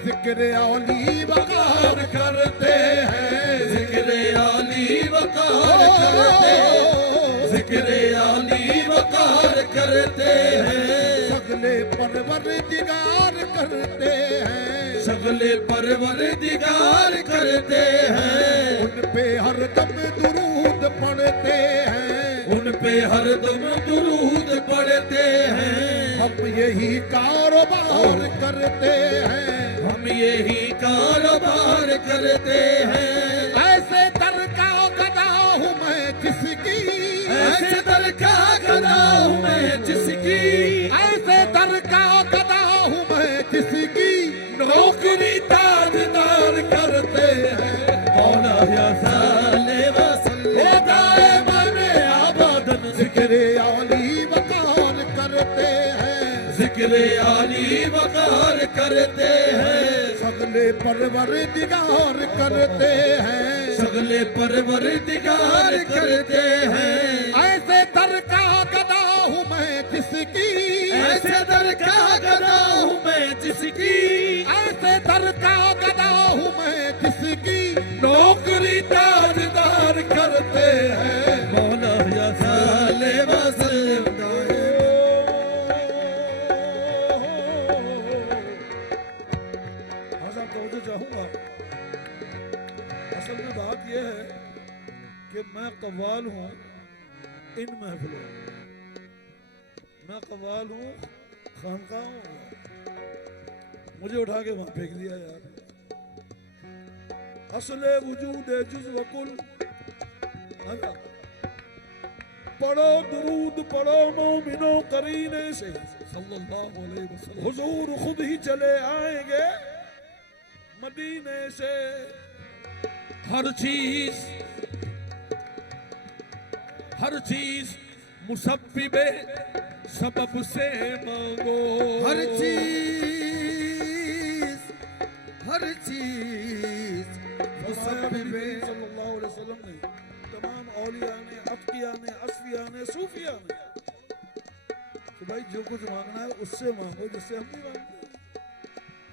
जिक्र औली वकार करते हैं, जिक्र औली वकार करते हैं, जिक्र औली वकार करते हैं। सगले परवरदिगार करते हैं, सगले परवरदिगार करते हैं। उन पे हरदम दुरूद पढ़ते हैं, उन पे हरदम दुरूद पढ़ते हैं। हम यही कारोबार करते हैं, हम यही कारोबार करते हैं। ऐसे दरगाह गदा हूँ मैं जिसकी, ऐसे दर का गदा हूँ मैं जिसकी, ऐसे दर का गदा हूँ मैं जिसकी नौकरी ताजदार करते हैं मौला या साले वसल्ले दाए माने आबादन जिक्र आली वकार करते हैं, जिक्र आली वकार करते हैं, सगले परवरदिगार करते हैं, सगले परवरदिगार करते हैं। ऐसे दर का गदा हूँ मैं जिसकी, ऐसे दर का गदा हूँ मैं जिसकी, ऐसे दर का गदा हूँ मैं जिसकी नौकरी ताजदार करते हैं मौला या साले वसल्लम दाए। तो चाहूंगा, असल में बात यह है कि मैं कव्वाल हूँ इन महफिलों, मैं कव्वाल हूँ खानकाहों में, मुझे उठा के वहां फेंक दिया यार। असले वजूद जुज़ व कुल, पढ़ो दुरूद पढ़ो मोमिनो करीने से सल्लल्लाहु अलैहि वसल्लम, हुजूर खुद ही चले आएंगे मदीने से। हर चीज मुसब्बिबे सबब से मांगो, हर चीज मुसब्बिबे सल्लल्लाहु अलैहि वसल्लम ने तमाम औलिया ने, अतकिया ने, असफिया ने, सूफिया ने, तो भाई जो कुछ मांगना है उससे मांगो जिससे हम नहीं मांगते।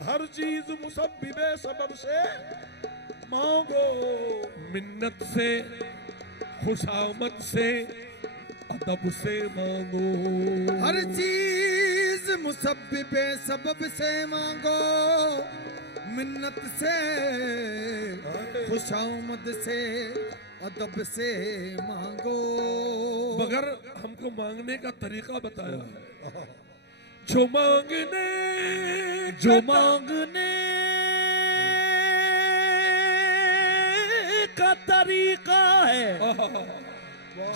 हर चीज मुसब्बिबे सबब से मांगो, मिन्नत से खुशामद से अदब से मांगो, हर चीज मुसब्बिबे सबब से मांगो, मिन्नत से खुशामद से अदब से मांगो। मगर हमको मांगने का तरीका बताया है, जो मांगने का तरीका है,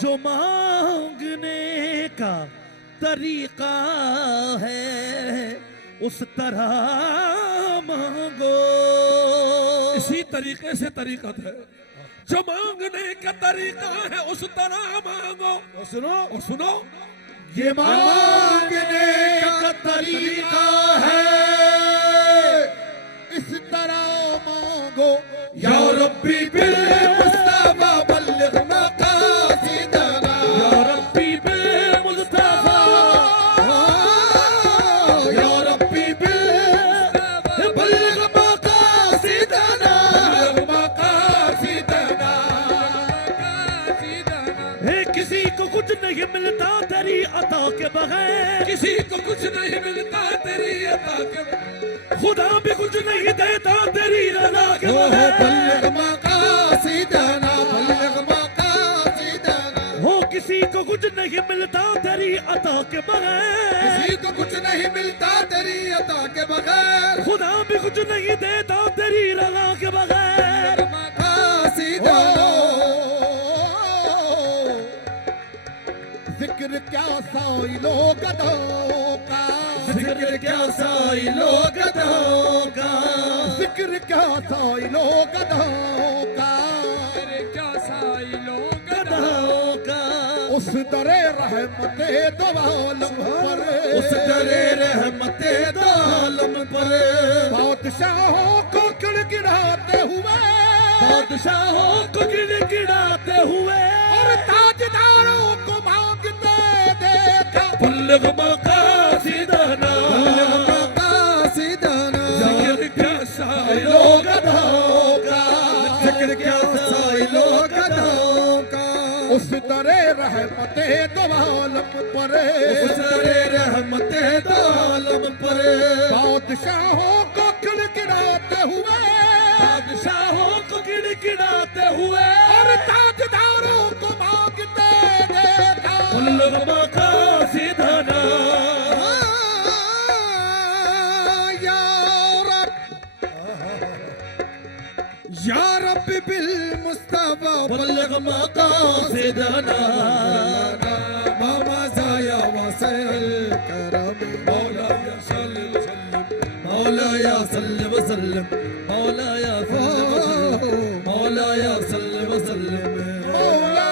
जो मांगने का तरीका है उस तरह मांगो। इसी तरीके से तरीकत है, जो मांगने का तरीका है उस तरह मांगो। और सुनो ये मांगने का तरीका है इस तरह मांगो। या रब्बी बिल मुस्तफा बल्लिग मकासिदना, या रब्बी बिल मुस्तफा, या रब्बी बिल बल्लिग मकासिदना, किसी को कुछ नहीं मिलता तेरी अता के बगैर, किसी को कुछ नहीं मिलता तेरी अता के बगैर, खुदा भी कुछ नहीं देता तेरी रज़ा के बगैर। बल्लिग मकासिदना, बल्लिग मकासिदना, हो किसी को कुछ नहीं मिलता तेरी अता के बगैर, किसी को कुछ नहीं मिलता तेरी अता के बगैर, खुदा भी कुछ नहीं देता तेरी रज़ा के बगैर। मकासिदना। जिक्र क्या साइलो गधों का, जिक्र क्या साइलो गधों का, जिक्र क्या साइलो गधों का, क्या साइलो गधों का, उस दरे रहमते दो आलम पर, उस दरे रहमते दो आलम पर, बादशाहों को गिड़गिड़ाते हुए, बादशाहों को गिड़गिड़ाते हुए, और ताजदारों को मांगते देखा। बल्लिग मकासिदना, बल्लिग मकासिदना, जिक्र क्या साइलो गधों का, जिक्र क्या साइलो गधों का, उस दरे रहमते दो आलम पर, उस दरे रहमते दो आलम पर, बादशाहों को गिड़गिड़ाते हुए, बादशाहों को गिड़गिड़ाते हुए, और ताजदारों को मांगते देखा। बल्लिग मकासिदना, या रब बिल मुस्तफा बल्लग मकासिदना मामा जाया वसल करम मौलाया सल्लि वसल्लम मौलाया सल्लि वसल्लम मौलाया सल्लि वसल्लम मौला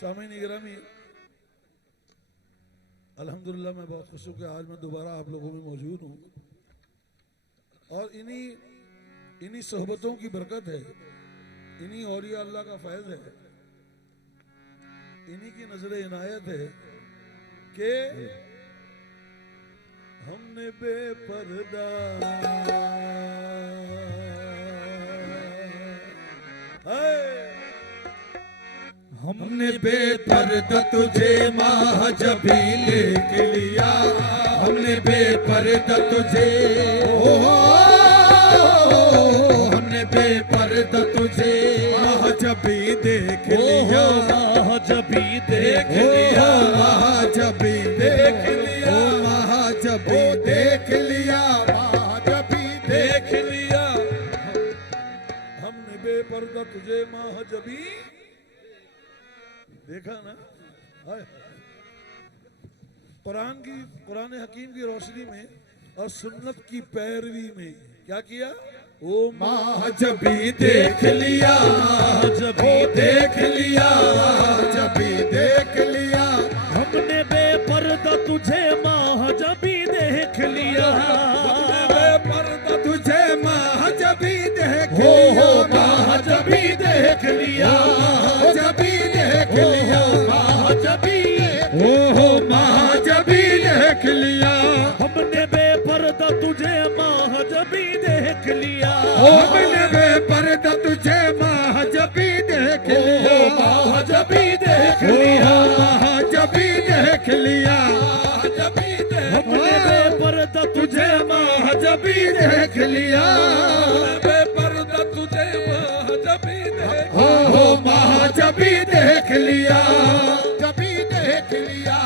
सामीन गिरामी, अल्हम्दुलिल्लाह मैं बहुत खुश हूँ कि आज मैं दोबारा आप लोगों में मौजूद हूँ और इन्हीं सोहबतों की बरकत है, इन्हीं औलिया अल्लाह का फैज़ है, इन्हीं की नजर इनायत है कि हमने बेपर्दा हमने बेपर्दा तुझे महजबी लेके लिया, हमने बेपर्दा तुझे हमने बेपर्दा तुझे महजबी देख लिया, महजबी देख लिया महजबी देख लिया, महजबी देख लिया, महजबी देख लिया। हमने बेपर्दा तुझे महजबी देखा ना। हाय कुरान हकीम की रोशनी में और सुन्नत की पैरवी में क्या किया? ओ महजबी देख लिया, महजबी देख लिया, महजबी देख लिया। हमने बेपर्दा तुझे महजबी देख लिया, हमने बेपर्दा तुझे महजबी देख लिया, महजबी देख लिया, महजबी देख लिया, महजबी महजबी देख लिया। हमने बेपर्दा तुझे महजबी देख लिया, हमने बेपर्दा तुझे महजबी देख लिया, महजबी देख लिया, महजबी देख लिया, महजबी हमने बेपर्दा तुझे महजबी देख लिया, बेपर्दा तुझे महजबी देख हो महजबी देख लिया, जबी देख लिया,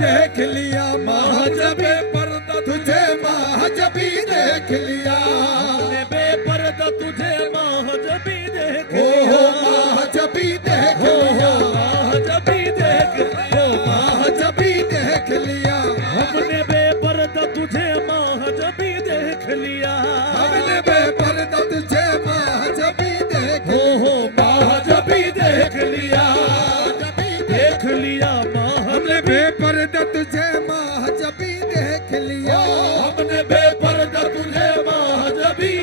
देख लिया महजबी पर्दा तुझे महजबी देख लिया, हमने बेपर्दा तुझे महजबी देख हो लिया, महजबी देख लिया, महजबी देख हो महजबी देख लिया, हमने बेपर्दा तुझे महजबी देख लिया, हमने बेपर्दा तुझे महजबी देख हो महजबी देख लिया, देख लिया हमने बेपर्दा तुझे महजबी देख लिया, हमने बेपर्दा तुझे महजबी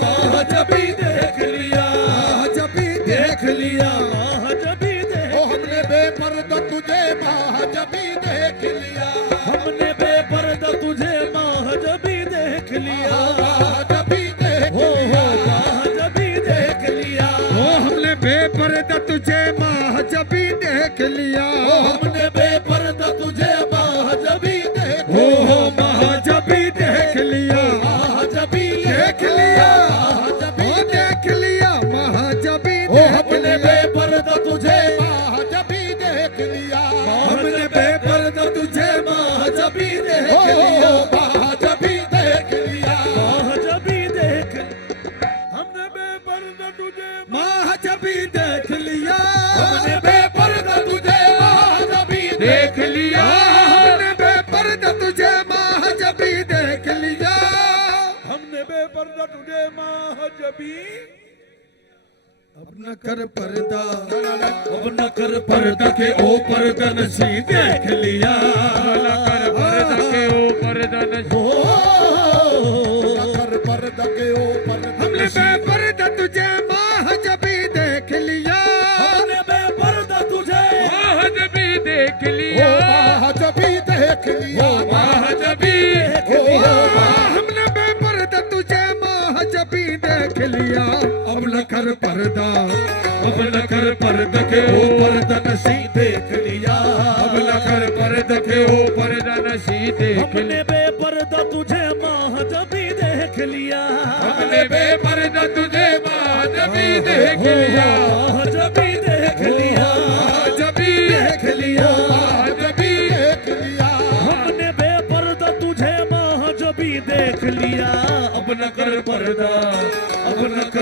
महजबी देख लिया, महजबी देख लिया, महजबी देख हमने बेपर्दा तुझे महजबी देख लिया, हमने बेपर्दा तुझे महजबी देख लिया, महजबी देख लिया, महजबी देख लिया, हमने बेपर्दा तुझे महजबी देख लिया, हमने बेपर्दा तुझे महजबी देख महजबी देख लिया, महजबी देख लिया, देख लिया, महजबी हमने बेपर्दा तुझे महजबी देख लिया, हमने बेपर्दा तुझे महजबी देख लिया, महजबी देख लिया, महजबी देख हमने बेपर्दा तुझे महजबी देख लिया, हमने बेपर्दा तुझे महजबी देख लिया, हमने बेपर्दा तुझे महजबी देख लिया, हमने बेपर्दा तुझे महजबी अब न कर पर्दा, अब न कर पर्दा के ऊपर दनसी देख लिया, पर्दा के ऊपर कर पर्दा के ऊपर हमने बेपर्दा तुझे महजबी देख लिया, हमने बेपर्दा तुझे महजबी देख लिया, महजबी देख लिया, महजबी देख लिया, हमने बेपर्दा तुझे महजबी देख लिया, अब न कर पर्दा, अब न कर पर्दा के ऊपर दनसी देख लिया, अब न कर पर्दा के ऊपर दनसी देख हमने बेपर्दा तुझे महजबी देख लिया, हमने बेपर्दा तुझे महजबी देख लिया, महजबी देख लिया, महजबी देख लिया, महजबी देख लिया,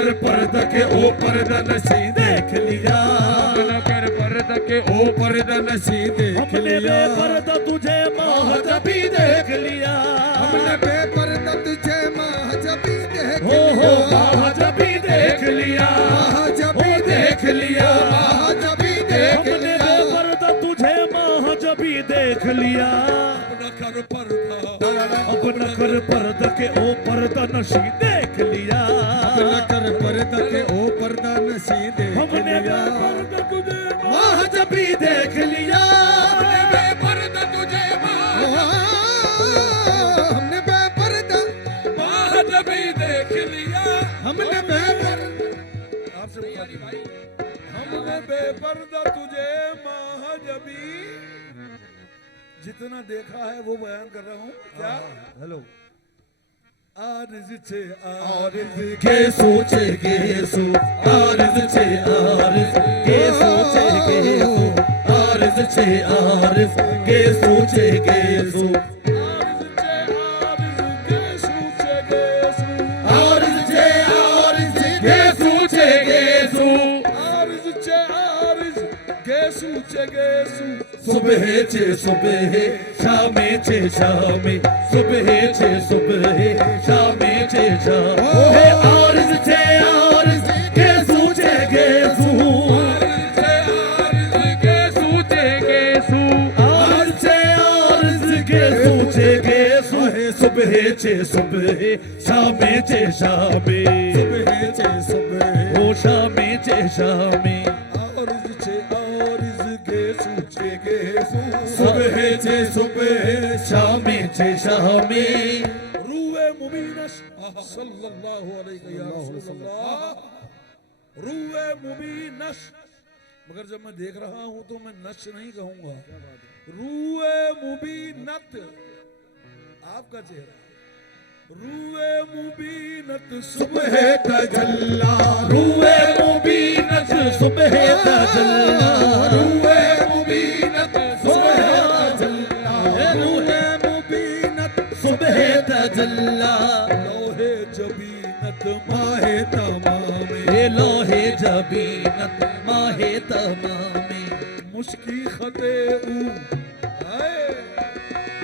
कर पर्दा के ओ पर्दा नशी देख लिया, अपना कर पर्दा के ओ पर्दा नशी देख हमने लिया, बेपर्दा तुझे महाजबी देख लिया, हमने बेपर्दा तुझे महाजबी देख हो लिया, महाजबी देख लिया, महाजबी देख लिया, महाजबी देख हमने लिया। बेपर्दा तुझे महाजबी देख लिया, अपना कर पर्दा, अपना कर पर्दा के ओ पर्दा नशी देख लिया, अपना कर पर्दा के ओ पर्दा नशी देख हमने लिया। बेपर्दा तुझे महाजबी देख लिया, हमने बेपर्दा तुझे हमने बेपर्दा महाजबी देख लिया, हमने बेपर्दा आपसे भाई हमने बेपर्दा तुझे महाजबी जितना देखा है वो बयान कर रहा हूँ। क्या हेलो आरिज़ छे आरिज़ के सोचे गेसु आरिज़ छे आरिज़ के सोचे गेसु आरिज़ छे आरिज़ के सोचे गेसु आरिज़ छे आरिज़ के सोचे गेसु सुबह छे सुबह शामे छे शामे सुबह छे सुबह शामे छे शामे आरिज़ छे आरिज़ के सोचे गेसु के सूचे के सू आरिज़ छे आरिज़ के सोचे गेसु सुबह छे सुबह शामे छे शामे सुबह छे सुबह ओ शामे छे शामे सुबह छे सुबह शामे छे शामे रूए मुबीनश सल्लल्लाहु अलैहि वसल्लम रूए मुबीनश। मगर जब मैं देख रहा हूं तो मैं नश नहीं कहूंगा, रूए मुबीनत आपका चेहरा, रूए मुबीनत सुबह तजल्ला रूए मुबीनत सुबह तजल्ला रूए मुबीनत सुबह तजल्ला रूए मुबीनत सुबह तजल्ला लोहे जबीनत माहे तमामे ये लोहे जबीनत माहे तमामे मुश्की खते ऊ आए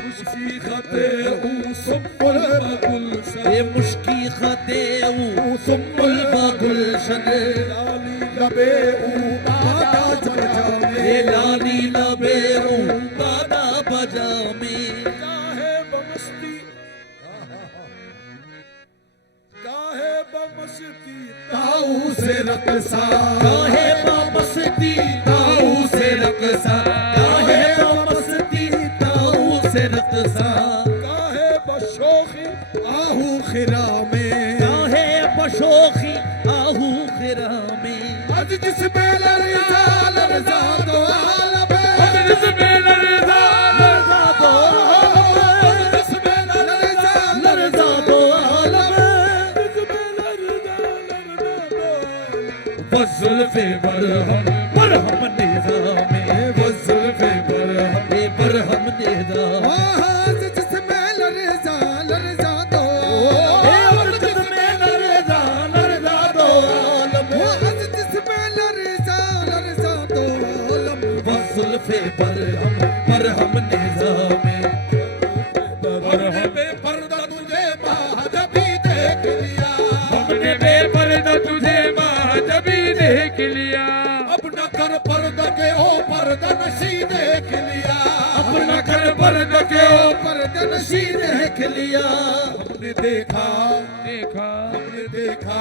मुश्की खते ऊ सुम्बुल बगुलशन ये मुश्की खतेऊ सुम्बुल बगुलशन लाली लबे ऊ बादा जजामे ये लाली लबेऊ बादा बजामे काहे बमस्ती काहे बमस्ती ताऊ से रकसा काहे बमस्ती ताऊ से रकसा काहे बमस्ती ताऊ से रकसा काहे बशोखी आहू खिरा में काहे बशोखी आहू खिरा में आज जिसमें लरजा लरजा दो आलम जिसमें लरजा लरजा दो जिसमें लरजा लरजा दो आलम वज़ुल्फ़े बरहम बरहम निज़ामे वज़ुल्फ़े बरहम बरहम निज़ामे आज जिसमें लरजा लरजा दो जिसमें लरजा लरजा दो आलम आज जिसमें लरजा लरजा दो आलम वज़ुल्फ़े बरहम बरहम निज़ामे हमने बेपर्दा तुझे महाजबी देख लिया हमने बेपर्दा तुझे महाजबी देख लिया, अपना कर पर्दा के ओ पर्दा नशी देख लिया अपना कर पर्दा के ओ पर्दा नशी देख लिया हमने देखा देखा हमने देखा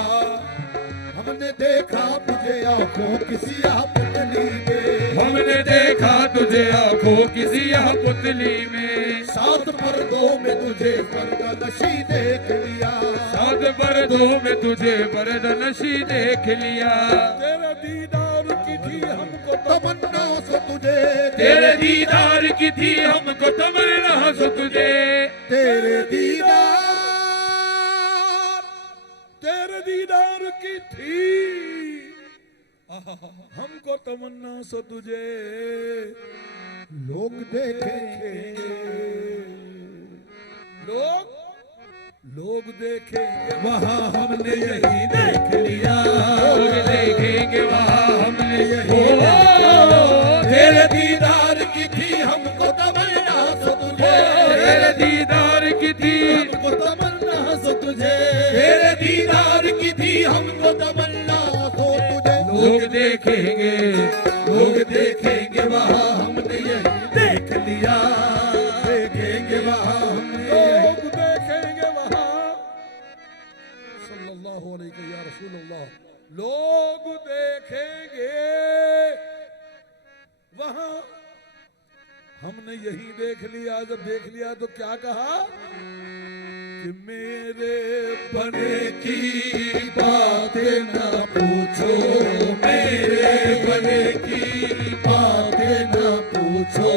हमने देखा तुझे आंखों किसी पुतली में हमने देखा तुझे आंखों किसी यहाँ पुतली में, सात पर्दों में तुझे पर्दा नशी देख लिया सात पर्दों में तुझे पर्दा नशी देख लिया, तेरा दीदार की थी हमको तमन्ना से तुझे तेरे दीदार की थी हमको तमन्ना सो तुझे, तेरे दीदार तेरे दीदार की थी हमको तमन्ना सो तुझे लोग देखेंगे लोग लोग देखेंगे वहाँ हमने यही देख लिया, लोग देखेंगे वहाँ हमने यही तेरे दीदार की थी हमको तमन्ना सो तुझे, तेरे दीदार की थी हमको तमन्ना सो तुझे, तेरे दीदार की थी हमको तमन्ना सो तुझे। लोग देखेंगे लोग देखेंगे वहाँ हमने यही देख लिया, देखेंगे वहाँ हमने लोग देखेंगे वहाँ सल्लल्लाहु अलैहि या रसूल अल्लाह, लोग देखेंगे वहाँ हमने यही देख लिया। जब देख लिया तो क्या कहा कि मेरे बने की बातें न पूछो, मेरे बने की बातें न पूछो,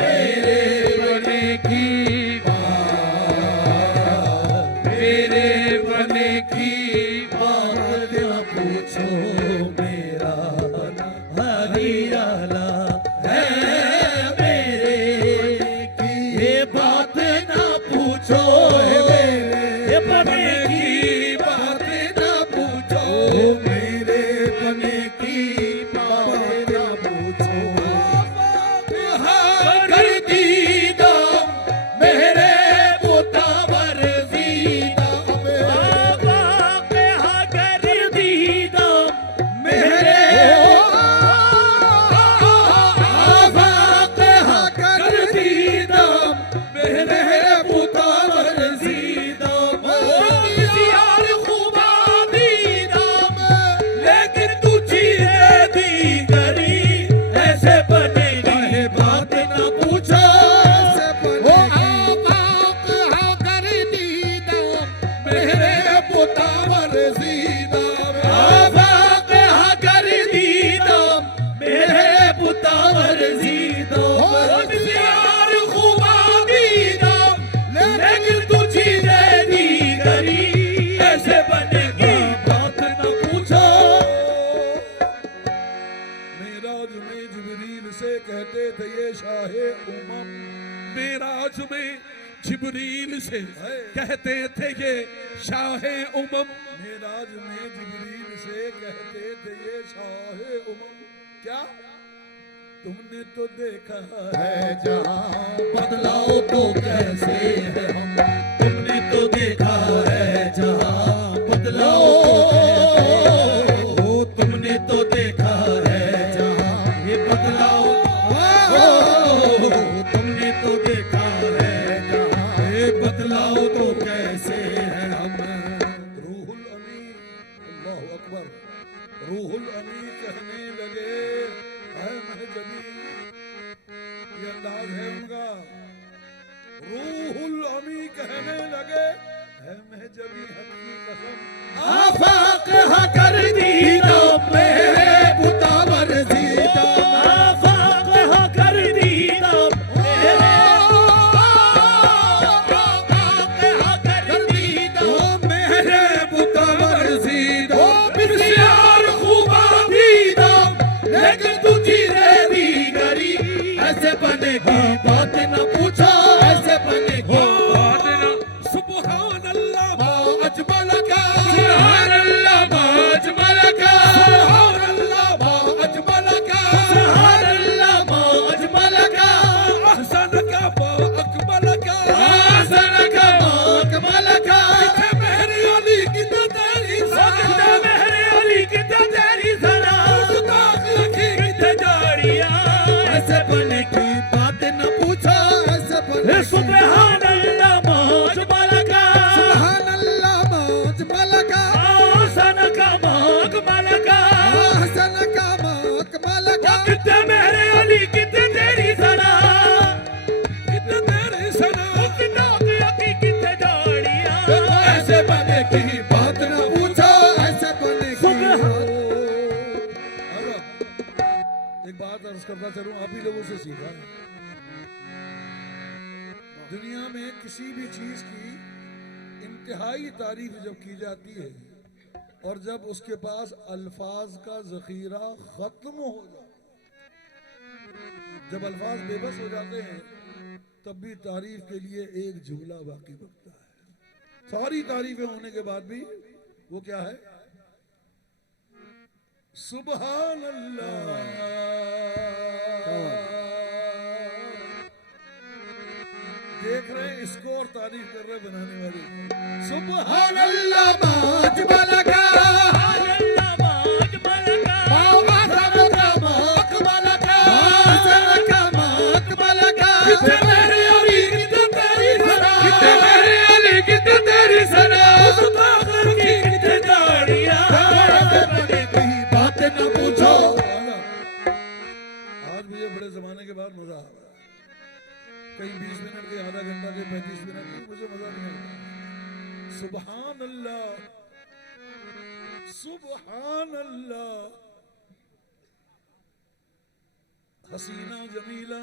मेरे बने की मेरे बने की बात न पूछो, मेरा हरियाला है मेरे की, ये बात न पूछो, मेरे बने की बात न पूछो, मेरे बने की बात न पूछो। कर दी दम मेरे पुतावर जीदा, बाबा के हाँ कर दी दम मेरे, बाबा के हाँ कर दी दम मेरे पुतावर जीदा, यार खुदा दी दम लेकिन तू चीज़ें दी करी, ऐसे बनेगी बात न पूछो, वो आबाक हाँ कर दी दम मेरे पुतावर जीदा, आबाक हाँ कर दी दम मेरे पुतावर जीदा, यार खुदा दी दम लेकिन तू चीज़ें दी करी, ऐसे बनेगी बात न पूछो। मेराज में जिब्रील से कहते थे ये शाहे उमम, मेराज में जिब्रील से कहते थे ये शाहे उमम, मेराज में जिब्रील से कहते थे ये शाहे उमम, क्या तुमने तो देखा है जहाँ बदलाव तो कैसे है हम, तुमने तो देखा है जहाँ बदलाव तो, तुमने तो देखा है जहाँ ये बदलाव, तुमने तो देखा है जहाँ ये बदलाव तो कैसे है हम। रूहुल अमी, अल्लाहु अकबर, रूहुल अमी कहने लगे है महजबी, ये अंदाज है उनका, रूहुल अमी कहने लगे है महजबी हक की कसम, आफाक हाँ कर दी दम मेरे पुतावर जीदा, आफाक हाँ कर दी दम मेरे, आफाक हाँ कर दी दम मेरे पुतावर जीदा, बिस्यार खुबा दी दम लेकिन तू चीज़ें दी करी, ऐसे बनेगी बात न पूछो, ऐसे बनेगी बात न। सुभान अल्लाह मा अजमल का, सुभान अल्लाह मा अजमल का, सुभान अल्लाह मा अजमल का, सुभान अल्लाह मा अजमल का, हसन का बा अकमल का, हसन का मा अकमल का, मेरे अली की तो तेरी सदा मेरे अली की तो तेरी सदा, ताक लखी की तजारिया, ऐसे बने की बात न पूछो, ऐसे बने सुभान अल्लाह मा अजमल का, सुभान अल्लाह मौज मलका, हसन का मा अकमल का, हसन का मौक मलका, कितने मेरे अली कितने तेरी सना, कितने तेरे सना, कितना की कितने जाड़िया, ऐसे बने की बात न पूछो, ऐसे बने की एक बात अर्ज करता चलूं, आप ही लोगों से सीखा है। दुनिया में किसी भी चीज की इंतहाई तारीफ जब की जाती है और जब उसके पास अल्फाज का जखीरा खत्म हो जाता, जब अल्फाज बेबस हो जाते हैं तब भी तारीफ के लिए एक जुमला बाकी बचता है। सारी तारीफें होने के बाद भी वो क्या है? सुभान अल्लाह। देख रहे हैं इसको और तारीफ कर रहे बनाने वाले। सुभान अल्लाह माज बलगा, बाबा सबका मक बलगा, सबका मक बलगा। कितने मेरे अली कितने तेरी सना, कितने मेरे अली कितने तेरी सना, उस पागल की कितने दाढ़ियां, कहीं बात न पूछो। आज मुझे बड़े जमाने के बाद मजा आ रहा है। कहीं 20 मिनट के, आधा घंटा के, 35 मिनट के, मुझे मजा नहीं आता। सुभान अल्लाह, सुभान अल्लाह। हसीना जमीला,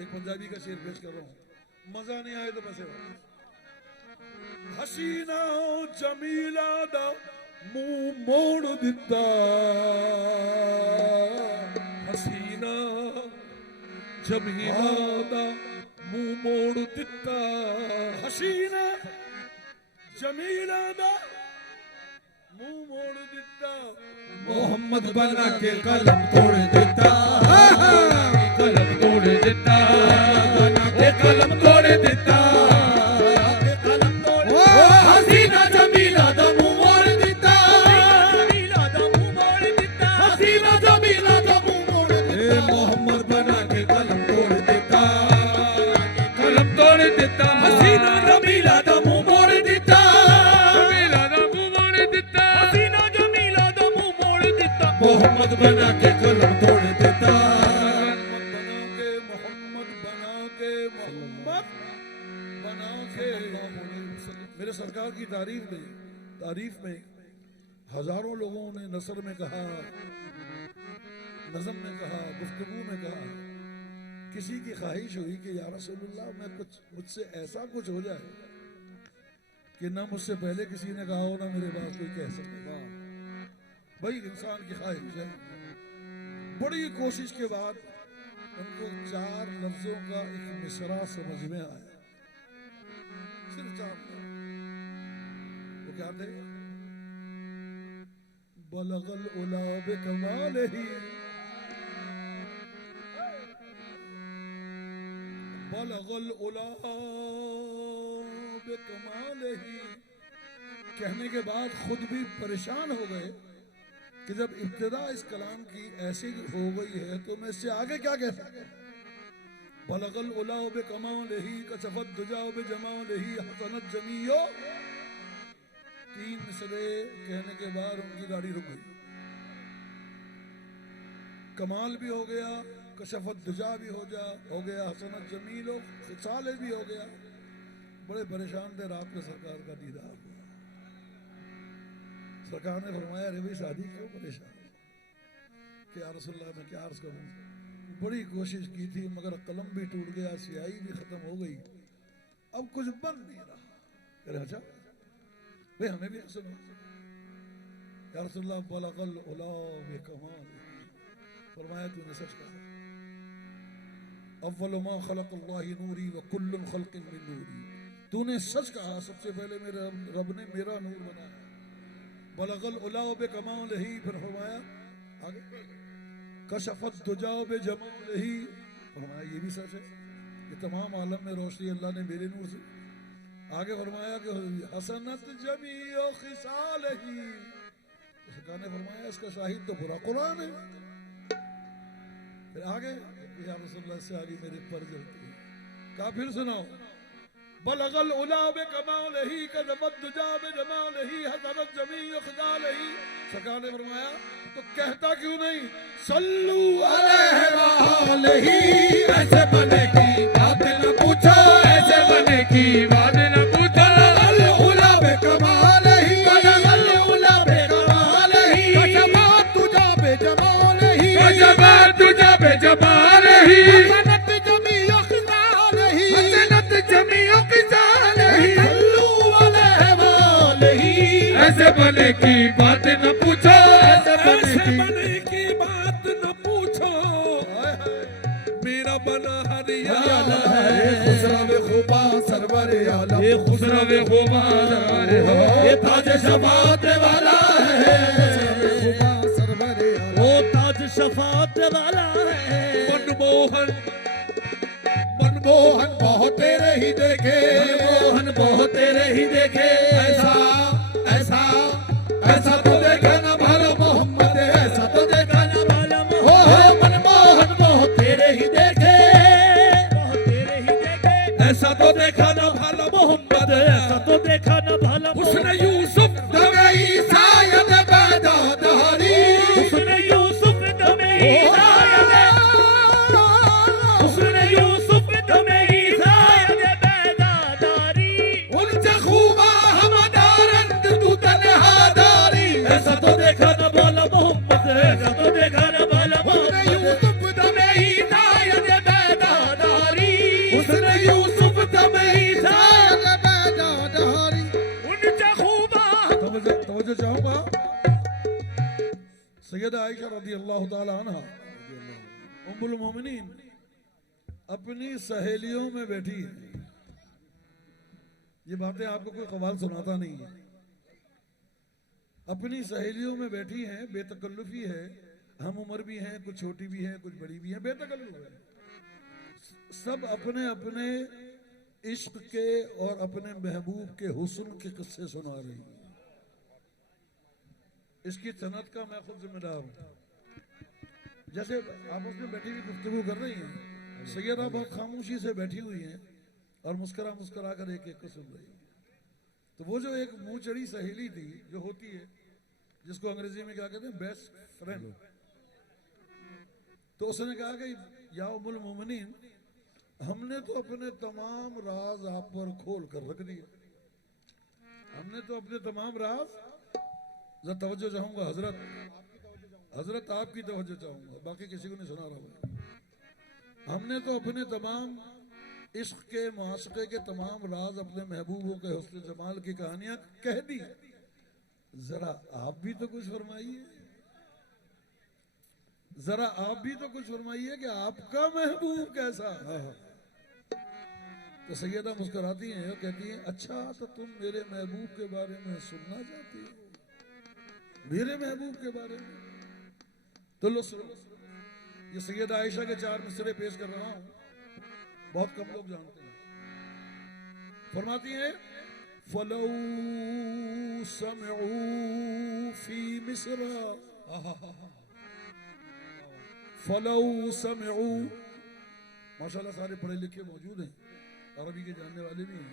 एक पंजाबी का शेर पेश कर रहा हूं, मजा नहीं आए तो पैसे वापस। हसीना जमीला दा मुंह मोड़ दिता, हसीना जमीला दा मुंह मोड़ दिता, हसीना जमीला दा मुंह मोड़ दिता। मोहम्मद बना के कलम तोड़ देता, कलम तोड़ देता, बना के कलम तोड़ देता, कलम तोड़। हसीना जमीला दा मुंह मोड़ दिता, जमीला दा मुंह मोड़ दिता, हसीना जमीला दा मुंह मोड़ दिता। मोहम्मद बना के कलम तोड़ देता, कलम तोड़ देता, हसीना जमीला दा मुंह मोड़ देता, जमीला दा मुंह मोड़ देता, हसीना जमीला दा मुंह मोड़ देता। मोहम्मद बना के कलम तोड़ देता, मोहम्मद बना के मेरे सरकार की तारीफ में हजारों लोगों ने नसर में कहा, नज़म में कहा, गुफ्तगू में कहा। किसी की ख्वाहिश हुई कि या रसूलुल्लाह मैं कुछ, मुझसे ऐसा कुछ हो जाए कि ना मुझसे पहले किसी ने कहा हो ना मेरे पास कोई कह सके। भाई इंसान की ख्वाहिश है। बड़ी कोशिश के बाद उनको 4 लफ्जों का एक मिसरा समझ में आया, सिर्फ 4 लफ्ज। वो क्या थे? बलगल उला बिकमालिही, बलगल उला बिकमालिही। कहने के बाद खुद भी परेशान हो गए कि जब इब्तिदा इस कलाम की ऐसी हो गई है तो मैं इससे आगे क्या कह सकता। बलगल उला बिकमालिही कशफत दुजा बिजमालिही हसनत जमीयो। 3 मिसरे कहने के बाद उनकी गाड़ी रुक गई। कमाल भी हो गया, कशफत दुजा भी हो गया, हसनत जमीलो खिसाले भी हो गया। बड़े परेशान थे। रात में सरकार का दीदार हुआ। सरकार ने फरमाया, अरे भाई शादी क्यों परेशान कि या रसूलल्लाह मैं क्या अर्ज करूं, बड़ी कोशिश की थी मगर कलम भी टूट गया, स्याही भी खत्म हो गई, अब कुछ बन नहीं रहा। अरे अच्छा भाई हमें भी सुनो। या रसूलल्लाह बलगल उला बिकमाल, फरमाया तूने सच कहा। अव्वल मा खलक़ल्लाहु नूरी व कुल्लुन खल्क़िन मिन नूरी। तूने सच कहा, सबसे पहले मेरे रब ने मेरा नूर बनाया। बलगल उला बिकमालिही, फिर फरमाया आगे कशफत दुजा बिजमालिही, फरमाया ये भी सच है, ये तमाम आलम में रोशनी अल्लाह ने मेरे नूर से। आगे फरमाया कि हसनत जमीओ खिसालही, सरकार ने फरमाया इसका शाहिद तो पूरा कुरान है। फिर आगे या रसूलुल्लाह से आगे मेरे पर जलती है। कहा फिर सुनाओ। बलगल उला बिकमालिही कशफत दुजा बिजमालिही हसनत जमीओ खिसालही। सरकार ने फरमाया तो कहता क्यों नहीं सल्लू अलैहि, ऐसे बने की बात न पूछो, ऐसे बने की बात न पूछो। बलगल उला बिकमालिही, बलगल उला बिकमालिही, कशफत दुजा बिजमालिही, कशफत दुजा बिजमालिही, हसनत जमीओ खिसालही, हसनत जमीओ खिसालही। सल्लू अलैहि, ऐसे बने की बात न पूछो, ऐसे बने की बात न पूछो। मेरा बना हरियाला ये खुसरव खूबा सरवर आलम, ये खुसरव खूबा ये ताज शफात वाला है, खूबा सरवर आलम, वो ताज शफात वाला है। मनमोहन मनमोहन बहुत तेरे ही देखे, मनमोहन बहुत तेरे ही देखे, ऐसा ऐसा ऐसा तो देखा ना भाला मोहम्मद, ऐसा तो देखा ना वाला हो मनमोहन बहुत तेरे ही देखे, बहुत तेरे ही देखे, ऐसा तो देखा ना भाला मोहम्मद, ऐसा तो देखा ना भाला उसने यूसुफ दवाई शायद पैदा धारी, उसने यूसुफ दमेई शायद, उसने यूसुफ दमेई शायद पैदादारी, उनसे खूबा हम दारंद तू तन्हादारी, ऐसा तो देखा ना भाला मोहम्मद, ऐसा तो देखा ना भाला उसने मोहम्मद, यूसुफ दवाई शायद पैदा धारी, उसने यूसुफ दवाई शायद पैदा धारी। उनसे खूबा तवज्जो चाहूंगा, सैयदा आयशा रज़ी अल्लाह ताला अन्हा उम्मुल मोमिनीन अपनी सहेलियों में बैठी है। ये बातें आपको कोई कवाल सुनाता नहीं है। अपनी सहेलियों में बैठी हैं, बेतकल्लुफी है, हम उम्र भी हैं, कुछ छोटी भी हैं, कुछ बड़ी भी हैं, बेतकल्लुफ है। सब अपने अपने इश्क के और अपने महबूब के हुस्न के किस्से सुना रही हैं। इसकी सनत का मैं खुद जिम्मेदार हूँ। जैसे आपस में बैठी हुई गुफ्तगू कर रही हैं, सैयदा बहुत खामोशी से बैठी हुई हैं और मुस्करा मुस्करा कर एक एक को सुन रही है। तो वो जो एक मुंह चढ़ी सहेली थी जो होती है, जिसको अंग्रेजी में क्या कहते हैं, बेस्ट फ्रेंड, तो उसने कहा कि या उम्मुल मोमिनीन, हमने तो अपने तमाम राज आप पर खोल कर रख दिए, हमने तो अपने तमाम राज, जरा तवज्जो चाहूंगा हजरत, हजरत आपकी तवज्जो चाहूंगा, बाकी किसी को नहीं सुना रहा हूं। हमने तो अपने तमाम इश्क के मुआशके के तमाम राज अपने महबूबों के हुस्न जमाल की कहानियां कह दी, जरा आप भी तो कुछ फरमाइए, जरा आप भी तो कुछ फरमाइए कि आपका महबूब कैसा। तो सैयदा मुस्कुराती हैं और कहती हैं, अच्छा तो तुम मेरे महबूब के बारे में सुनना चाहती हो, मेरे महबूब के बारे में, तो लो सुनो। ये सैयदा आयशा के 4 मिसरे पेश कर रहा हूं, बहुत कम लोग जानते हैं। फरमाती हैं, फलौ समऊ फी मिस्र, फलौ समऊ, माशाल्लाह सारे पढ़े लिखे मौजूद हैं, अरबी के जानने वाले भी हैं।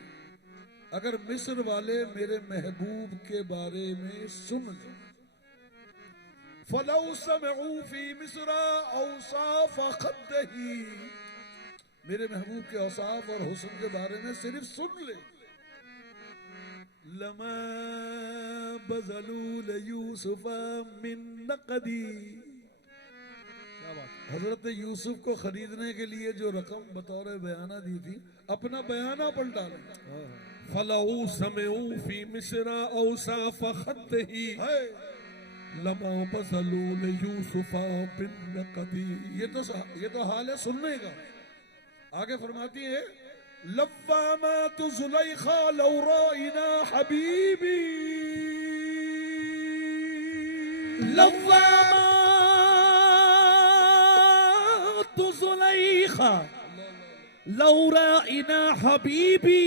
अगर मिस्र वाले मेरे महबूब के बारे में सुन लें, फलौ समऊ फी मिस्र औसाफ खद्दही, मेरे महबूब के औसाफ और हुस्न के बारे में सिर्फ सुन ले, लमा बज़लू यूसुफ मिन नक़दी, हजरत यूसुफ को खरीदने के लिए जो रकम बतौर बयाना दी थी, अपना बयाना पलटा लें। फलऊ समऊ फी मिस्र औसाफ खद्दही लमा बज़लू यूसुफ बिन नक़दी। ये तो हाल है सुनने का। आगे फरमाती है, लव्वामा तु ज़ुलैखा लौ राइना हबीबी, लव्वामा तु ज़ुलैखा लौ राइना हबीबी,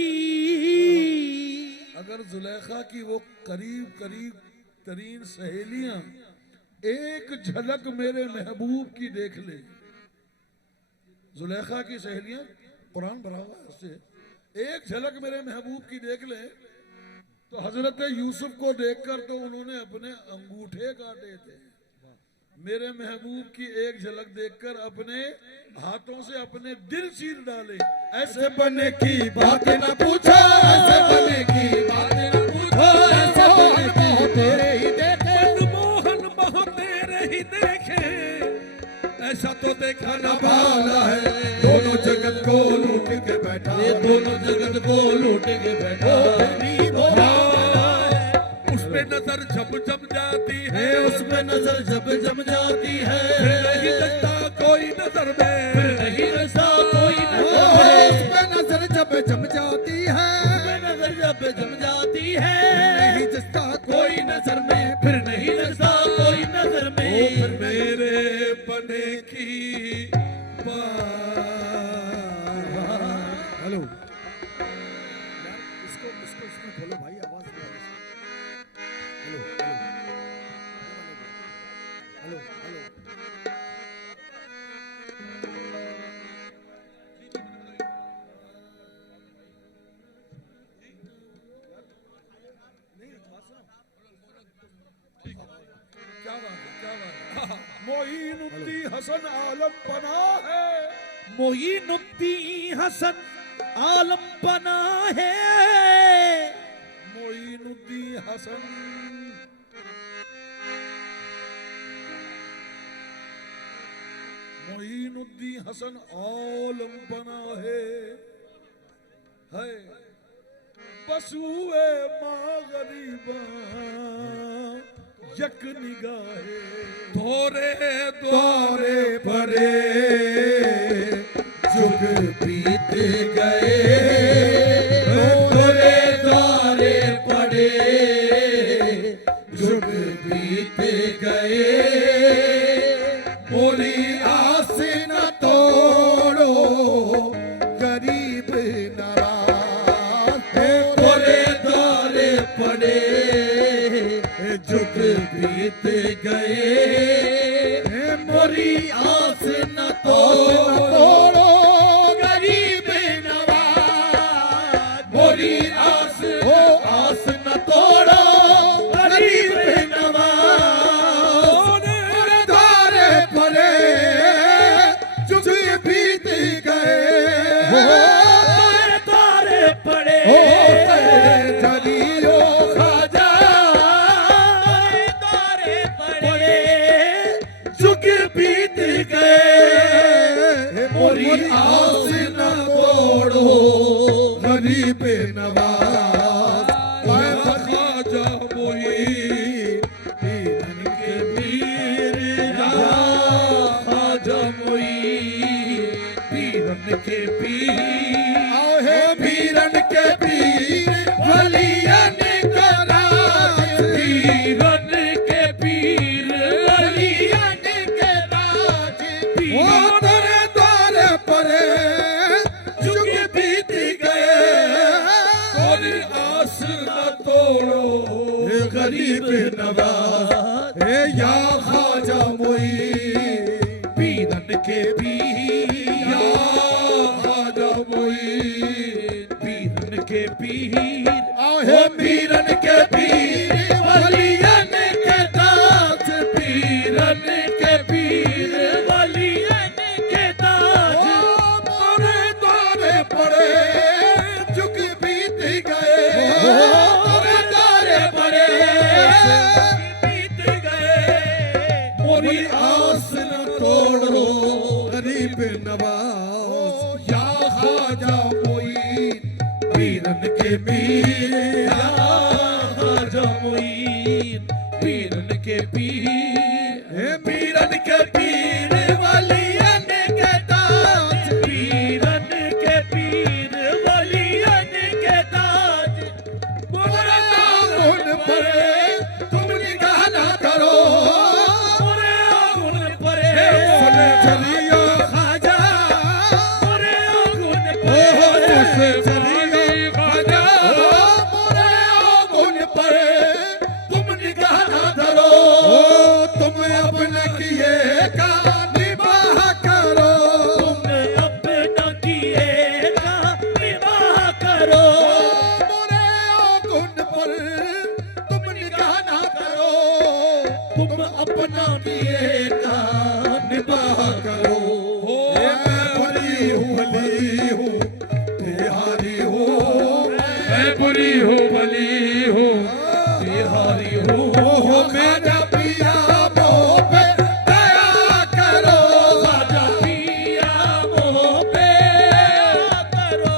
अगर जुलेखा की वो करीब करीब तरीन सहेलियां एक झलक मेरे महबूब की देख ले, जुलेखा की सहेलियां, कुरान भरा हुआ है उससे, एक झलक मेरे महबूब की देख ले, तो हजरत यूसुफ को देखकर तो उन्होंने अपने अंगूठे काटे थे, मेरे महबूब की एक झलक देखकर अपने हाथों से अपने दिल चीर डाले। ऐसे बने की बात न पूछो, ऐसे बने की बात न पूछो, ऐसे बहुत तेरे ही देखे, मनमोहन बहुत तेरे ही देखे, ऐसा तो देखा न भाला है, दोनों जगत को लूट के बैठा, ये दोनों जगत को लूट के बैठा, उसमें नजर जब जम जाती है, उसमें नजर जब जम जाती है, फिर नहीं लगता कोई नजर में, नहीं रसा हेलो यार, इसको इसमें खोलो भाई, आवाज नहीं आ रही। Hello hello hello hello. क्या बात है, क्या बात है। मोइनुद्दीन हसन आलम बना है। मोइनुद्दीन हसन आलम बना है। मोइनुद्दीन हसन मोइनुद्दीन हसन आलम बना है बस हुए माँ गरीबा यक निगाहे थोरे द्वारे परे जुग बीत गए, तोरे द्वारे पड़े जुग बीत गए, मोरी आस न तोड़ो गरीब नाराज, तोरे द्वारे पड़े जुग बीत गए, मोरी आस न तोड़ो गरीब नवाज, मोरी आस न तोड़ो गरीब नवाज, तोरे द्वारे पड़े जुग बीत गए, तोरे द्वारे पड़े जलियो खाजा जुग बीत गए, मोरी आस न तोड़ो गरीब नवाज, खाजा मोई पीरन के पीर खाजा मोई पीरन के पीर, आहे पीरन के पीर वलियन का राज, पीरन के पीर वलियन के राज, वो तेरे द्वारे परे जुग बीत गए, कोई आस न तोड़ो गरीब नवाज हे या खाजा मोई पीरन के पीर या खाजा मोई पीरन के पीर, आहे पीरन के पीर वलियन के दास, पीरन के पीर वलियन के ताज, मोरे द्वारे पड़े जुग बीत गए, मोरे द्वारे पड़े बीत गए, मोरी आस न तोड़ो गरीब नवाज, या खाजा मोई पीरन के पीर खाजा मोईन पीरन के पीर, हे पीरन के पीर वलियन के दास, पीरन के पीर वलियन के ताज, मोरे दामन पर तुम निगाह ना करो, मोरे आंगन परे चलियो खाजा मोरे आंगन ओहो परे चलियो खाजा, मोरे आंगन पर तुम निगाह ना धरो, तुम अपने किए का निबाह करो, तुम अपना किए का निबाह करो, मोरे आंगन पर तुम निगाह ना करो, तुम अपना किए का निबाह करो, मैं बली हूँ बिहारी हूँ, मैं बुरी हूँ भली हूँ बिहारी हूँ, ओहो मेरा पिया मोह पे दया करो, खाजा पिया मोह पे करो,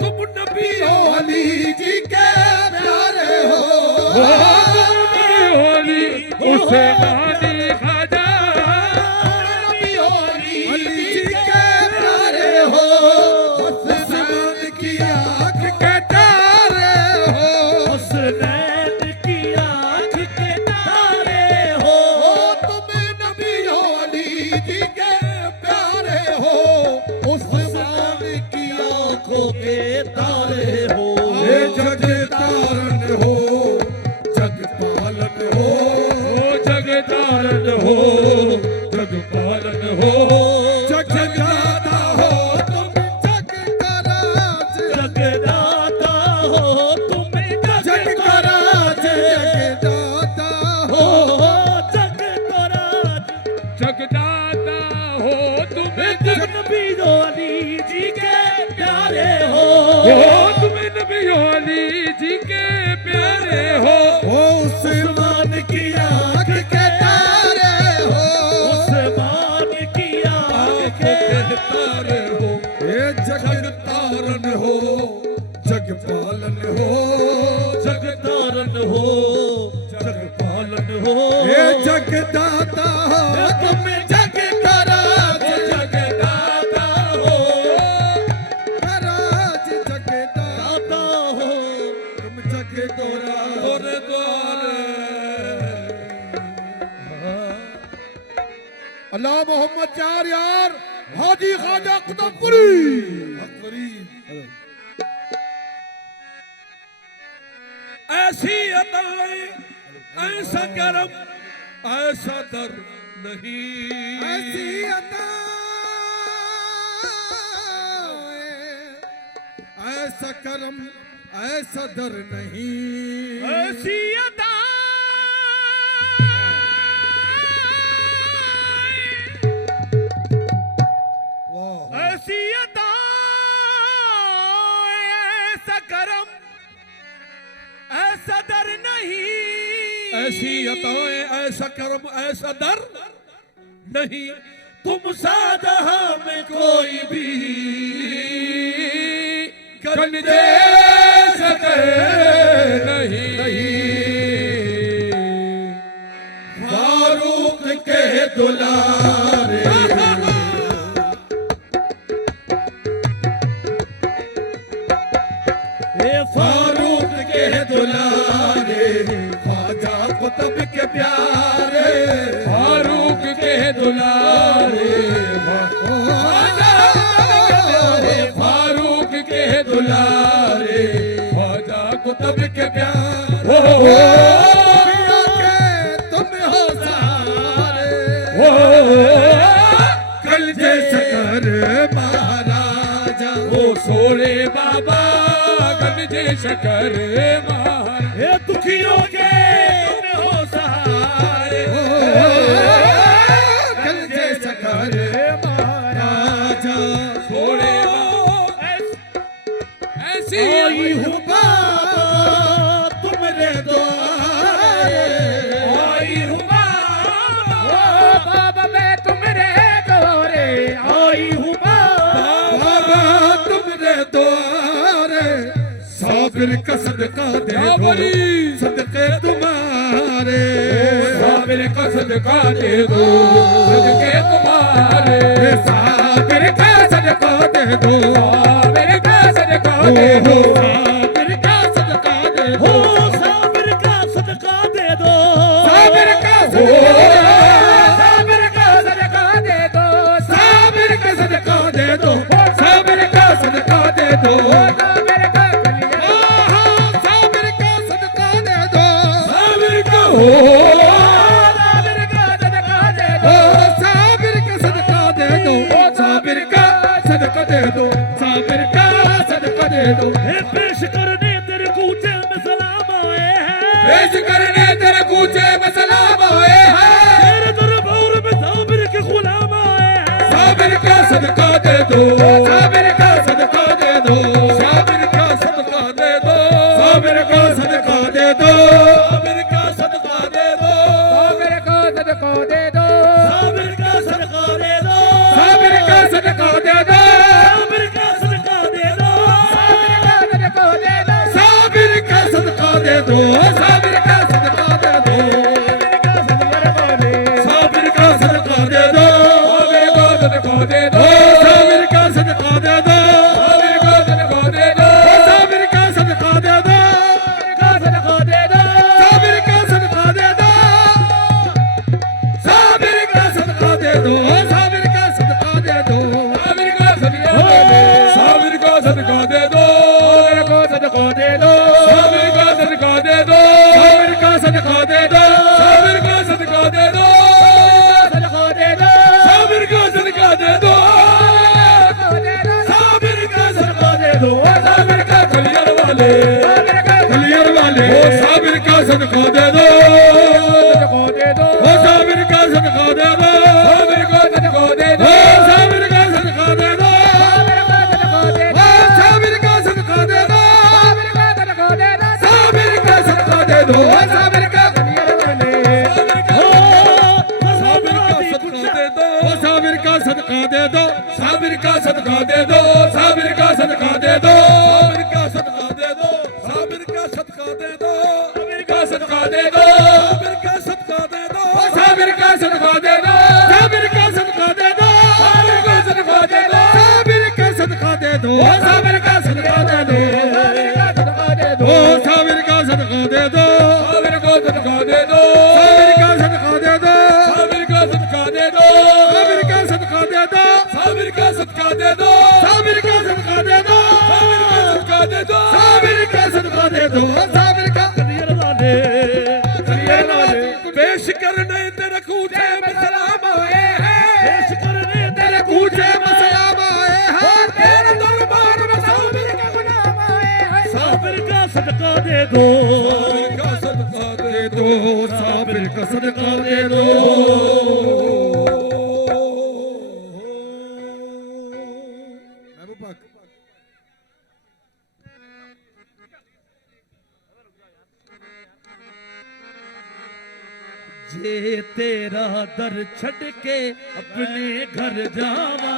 तुम नबी ओ अली जी के प्यारे हो, होली उसे मानी खाजा नबी आंखों के तारे हो। हे जग तारन हो, जग पालन हो, जग तारन हो, जग पालन हो, जग दाता हो तुम जग का राज, जगदाता हो तुम, जग का राज, जग दाता हो, जग का राज, जगदाता हो तुम, जग नबी अली जी के प्यारे हो, तुम नबी अली जी के प्यारे हो, उस्मान की आंख के तारे हो, उस्मान की आंख के तारे हो, हे जग तारन हो, जग पालन हो, जग तारन हो, जग पालन हो, हे जग दाता हो तुम जग का राज, जगदाता हो, राज जग दाता हो, तुम जग दोरा और द्वार। अल्लाह मोहम्मद चार यार हाजी ख्वाजा कुतुबपुरी ऐसी अदाएं, ऐसा करम, ऐसा दर नहीं, ऐसी अताएं, ऐसा करम ऐसा दर नहीं, ऐसी अदाएं, ऐसी अदाएं, ऐसा करम, ऐसा दर नहीं, ऐसी अताएं, ऐसा करम, ऐसा दर नहीं, तुम सादा में कोई भी कर दे सके नहीं, फारूक के दुलारे फारूक के दुलारे ख्वाजा कुतुब के प्यारे, फारूक के दुलारे, फारूक के दुलारे, ख्वाजा कुतुब के प्यारे, तुम हो सारे कल जैसे कर महाराजा वो सोरे बाबा गल जैसे कर मार, हे दुखियों के तुम हो सहारे, कल जैसा कर महाराजा सोरे ऐसी आई हूँ बाबा तुम्हारे द्वारे, आई हूँ बाबा मैं तुम्हारे दौरे, आई हूँ बाबा तुम्हारे द्वारे, साबिर का सदका दे दो सदके तुम्हारे, साबिर का सदका दे दो सदके तुम्हारे, साबिर का सदका दे दो, साबिर का सदका दे दो, साबिर का सदका दे दो, साबिर का सदका दे दो, साबिर का साबिर का सदका दे दो, साबिर का सदका दे दो, साबिर का सदका दे दो, साबिर का साबिर का सदका दे दो, साबिर का हो, साबिर का सदका दे दो, साबिर का सदका दे दो, साबिर का सदका दे दो, साबिर का सदका दे दो, पेश करने तेरे कूचे में सलाम आए हैं, पेश करने तेरे कूचे में सलाम आए हैं, तेरे दरबार में साबिर के गुलाम आए हैं, साबिर का सदका दे दो, साबिर का सदका दे दो, साबिर का सदका दे दो, साबिर का सदका दे दो, साबिर का सदका दे दो, साबिर का सदका दे दो, साबिर का सदका दे दो, साबिर का सदका दे दो, साबिर का सदका दे दो, साबिर का सदका दे दो, साबिर का सदका दे दो, साबिर का सदका दे दो, साबिर का सदका दे दो, साबिर का सदका वाले कलियर वाले ओ साबिर का सदका दे दो ओ साबिर का सदका दे दो साबिर का सदका दे दो साबिर का सदका दे दो साबिर का सदका दे दो साबिर का सदका दे दो साबिर का कलियर वाले साबिर का सदका दे दो साबिर का सदका दे दो साबिर का सदका दे दो साबिर का सदका दे दो साबिर का सदका दे दो साबिर का सदका दे दो साबिर का सदका दे दो साबिर का सदका दे दो साबिर का सदका दे दो साबिर का सदका दे दो साबिर का सदका दे दो साबिर का सदका दे दो साबिर का सदका दे दो साबिर का सदका दे दो साबिर का सदका दे दो साबिर का सदका दे दो साबिर का सदका दे दो साबिर का सदका दे दो साबिर का सदका दे दो साबिर का कलियर वाले पेश करने तेरे कूचे में सलाम आए हैं पेश करने तेरे कूचे में सलाम आए हैं तेरे दरबार में साबिर का गुलाम आए हैं साबिर का सदका दे दो साबिर का सदका दे दो साबिर का सदका दे दो जे तेरा दर छड़ के अपने घर जावा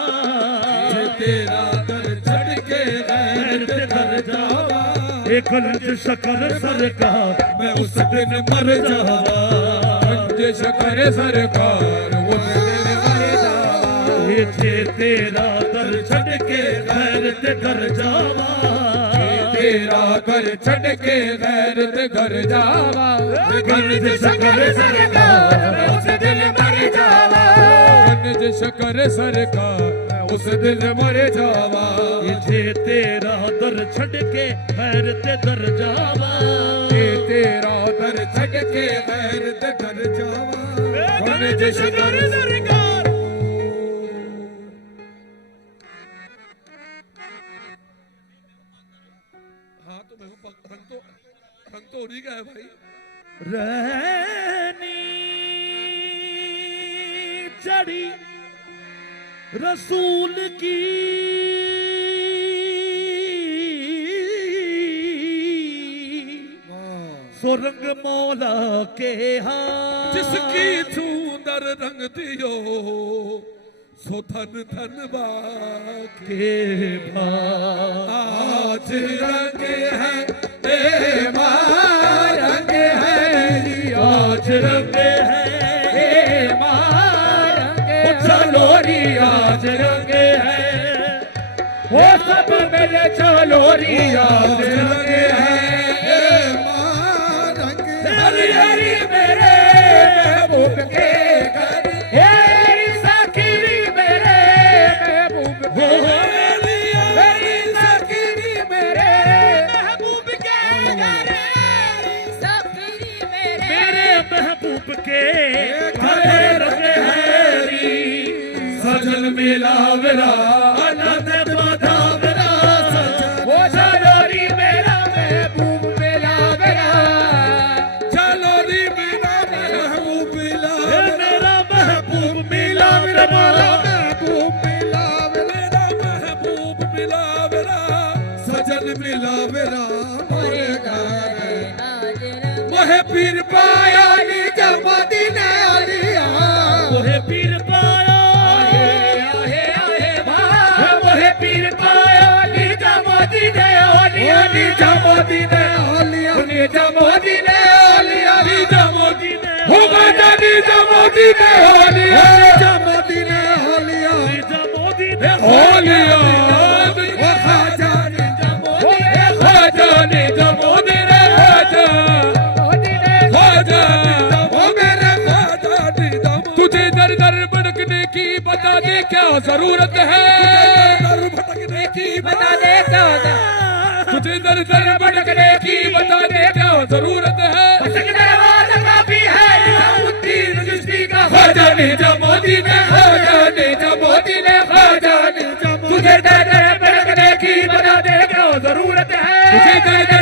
जे तेरा दर छड़ के गैर के घर जावा एक गंज शकर सरकार मैं उस दिन मर जावा गंज शकर सरकार उस दिन मर जावा जे तेरा दर छड़ के गैर के घर जावा तेरा घर छड़ के गैर ते घर जावा गंज शकर सरकार उस दिन मर जावा गंज शकर सरकार उस दिन मर जावा जे तेरा दर छड़ के गैर ते दर जावा ये तेरा दर छड़ के गैर ते घर जावा गंज शकर सरकार हाँ तो मैं रंग तो उन्हीं का है भाई रहनी चढ़ी रसूल की सुरंग मौला के हाथ जिसकी सुंदर रंग दियो सो धन धन के भाग आज रंग है ए रंग है आज रंग है चलो री आज रंग है वो सब मेरे चलो री आज रंग है हरी हरी मेरे महबूब के घर हेरी साकिरी मेरे महबूब के हेरी साकिरी मेरे महबूब के घर मेरे महबूब के घर रंग हैरी सजन मिला मेरा अनंत माधा मेरा सजन वो चलोरी मेरा महबूब मिला मेरा चलोरी मेरा महबूब मिला मेरा महबूब मिला मेरा महबूब मिला मेरा महबूब मिला मेरा सजन मिला मेरा मोरे घर मोहे पीर पाया नी मदीने आलिया मोहे पीर पाया मोहे पीर पाया नीचा मदीने आलिया नीचा मदीने आलिया नीचा मदीने आलिया नीचा मदीने हो गया नीचा मदीने आलिया नीचा मदीने आलिया नीचा मदीने आलिया ओ खाजा नीचा मदीने खाजा नीचा मदीने खाजा तुझे दर दर भटकने की बता दे क्या जरूरत है दर भटकने की बता दे क्या तुझे दर दर भटकने की बता दे क्या जरूरत है काफी है निजामुद्दीन चिश्ती का ख्वाजा निजामुद्दीन ख्वाजा निजामुद्दीन ख्वाजा तुझे दर दर भटकने की बता दे क्या जरूरत है तुझे दर दर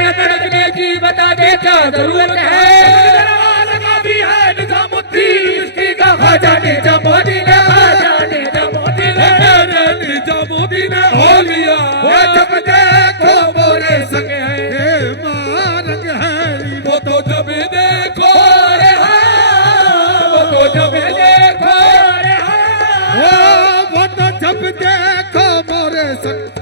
जब देखो मोरे संग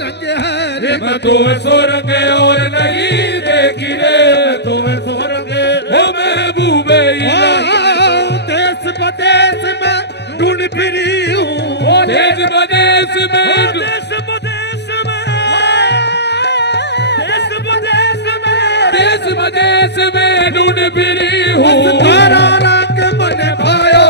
रंग है रे मैं तो सो रंगे और नहीं देखी रे, मैं तो सो रंगे ओ महबूबे देश बदेश में ढूंढ फिरी हूँ देश बदेश में देश बदेश में देश बदेश में ढूंढ फिरी हूँ। तारा रंग मन भायो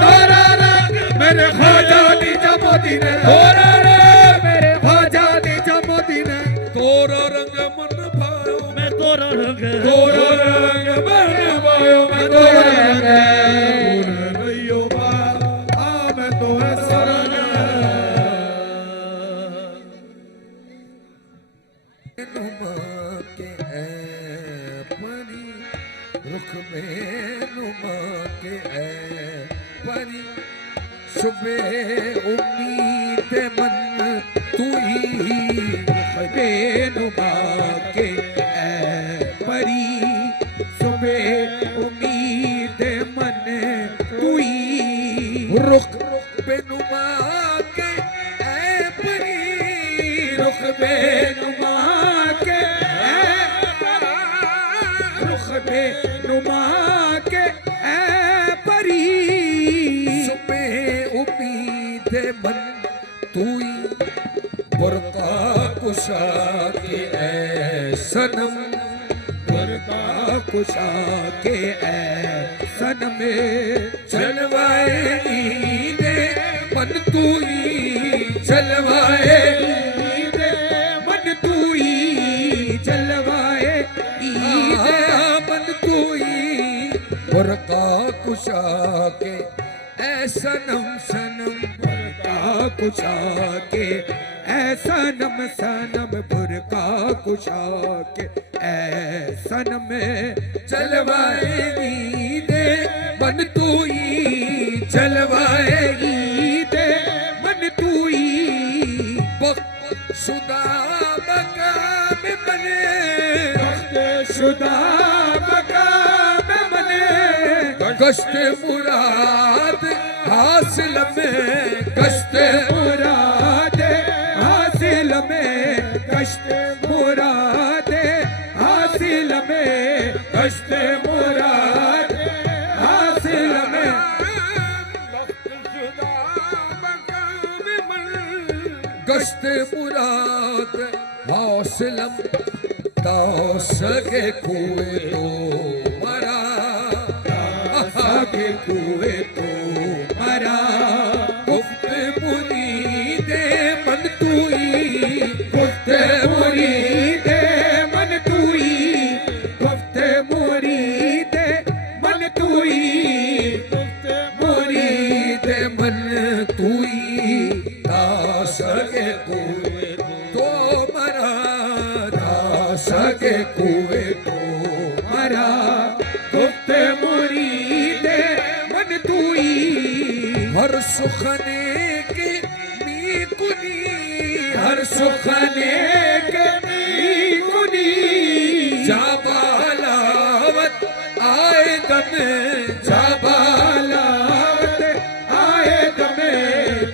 तारा रंग मेरे ख्वाजा निजा मदीने तोरा रे मेरे ख्वाजा निजा मदीने तोरा रंग मन भायो मैं तोरा रंग तोरा रंग मन भायो मैं तोरा तोरा रंग रहियो बा आ मैं तो सरन नुमा के ऐ परी रुख में नुमा के ऐ परी सुबह उम्मीद मन तू ही बेनुमा के ऐ परी सुबह उम्मीद मन तुई रुख बेनुमा के ऐ परी रुख बेनुमा के रुख बेनुमा के ऐ परी सुबह उम्मीद मन तू ही बुरका कुशा के ऐ सनम बरका कुशा के ऐ सन में चलवाए दे मन तू ही चलवाए ईदे मन तुई चलवाए ईदे मन तू ही बुरका कुशा के ऐ सनम सनम बुरका कुशा के ऐ सनम सनम बुरका कुशा के ऐ सनम चलवाएगी दे मन तू ही चलवाएगी ईदे मन तुई शुदा मकाम बने शुदा मकाम बने गश्त मुराद हासिल में गश्त मुराद हासिल में कष्ट मुराद हासिल में कष्ट मुराद हासिल में गश्त मुराद हासिलम सके कुए तो मरा आगे कुए तो मरा गुफ्त मुरीदे मन तुई गुफ्त मुरीदे मन तुई गुफ्त मुरीदे मन तुई गुफ्त मुरीदे मन तुई सके कुए तो मरा सके कुए तो मरा गुफ्त मुरीदे मन तुई हर सुखने के मी कुनी हर सुखने के कुनी जाबालावत आए दमे जाबालावत आए दमे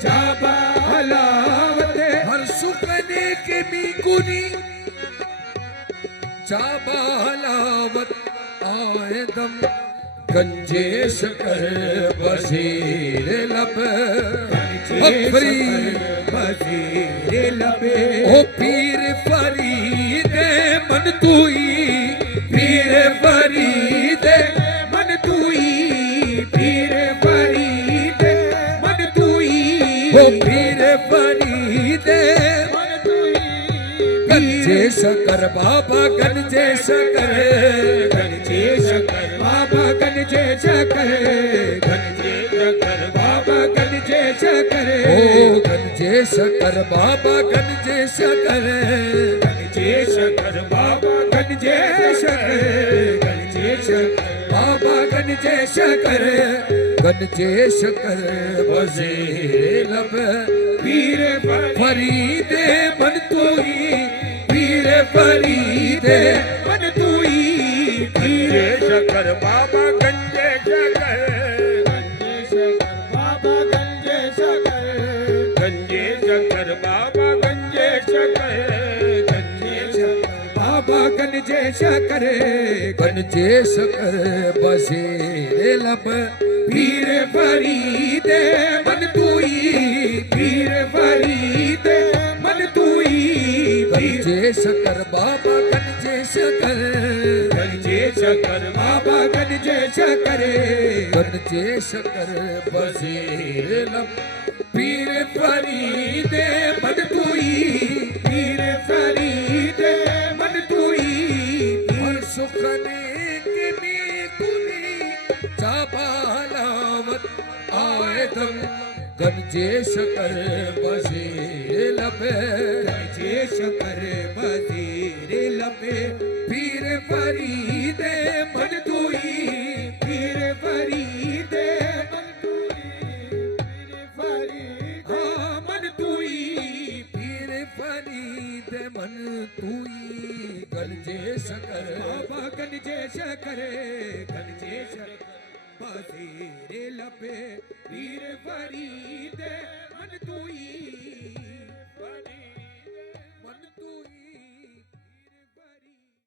जाबालावत हर सुखने के मी कुनी जाबालावत आए दम गंजे शकर बशीर लब अफरी बजीर लबे ओ पीर फरीदे मन तुई पीर फरीदे मन तुई पीर फरीदे मन तुई ओ पीर फरीदे मन तुई गंजे शकर बाबा गंजे शकर गंजे शकर बाबा गंजे शकर गंजे शकर बाबा गंजे शकर ओ गंजे शकर बाबा गंजे शकर गंजे शकर बाबा गंजे शकर गंजे शकर बाबा गंजे शकर गंजे शकर वजीर लब पीर फरीदे मन तुई पीर फरीदे मन तुई पीर शकर बाबा गंजे शकर गंजे शकर बाबा गंजे गंजे शकरे गंजे शकर बसेरे लब पीर फरीदे मन तुई पीर फरीदे मन तुई गंजे शकर बाबा गंजे शकर गंजे शकर बाबा गंजे शकरे गंजे शकर बसेरे लब पीर फरीदे मन तुई पीर फरीदे मन तुई और सुखने के नीकुनी चाबालावत आयतम गंजे शकर बसेरे लब गंजे शकर बजीरे लबे पीर फरीदे मन तुई पीर फरीदे मन तुई पीर फरीदे हाँ मन तुई पीर फरीद मन तुई गंजे शकर बाबा गंजे शकरे गंजे शकर बजीरे लबे पीर फरीदे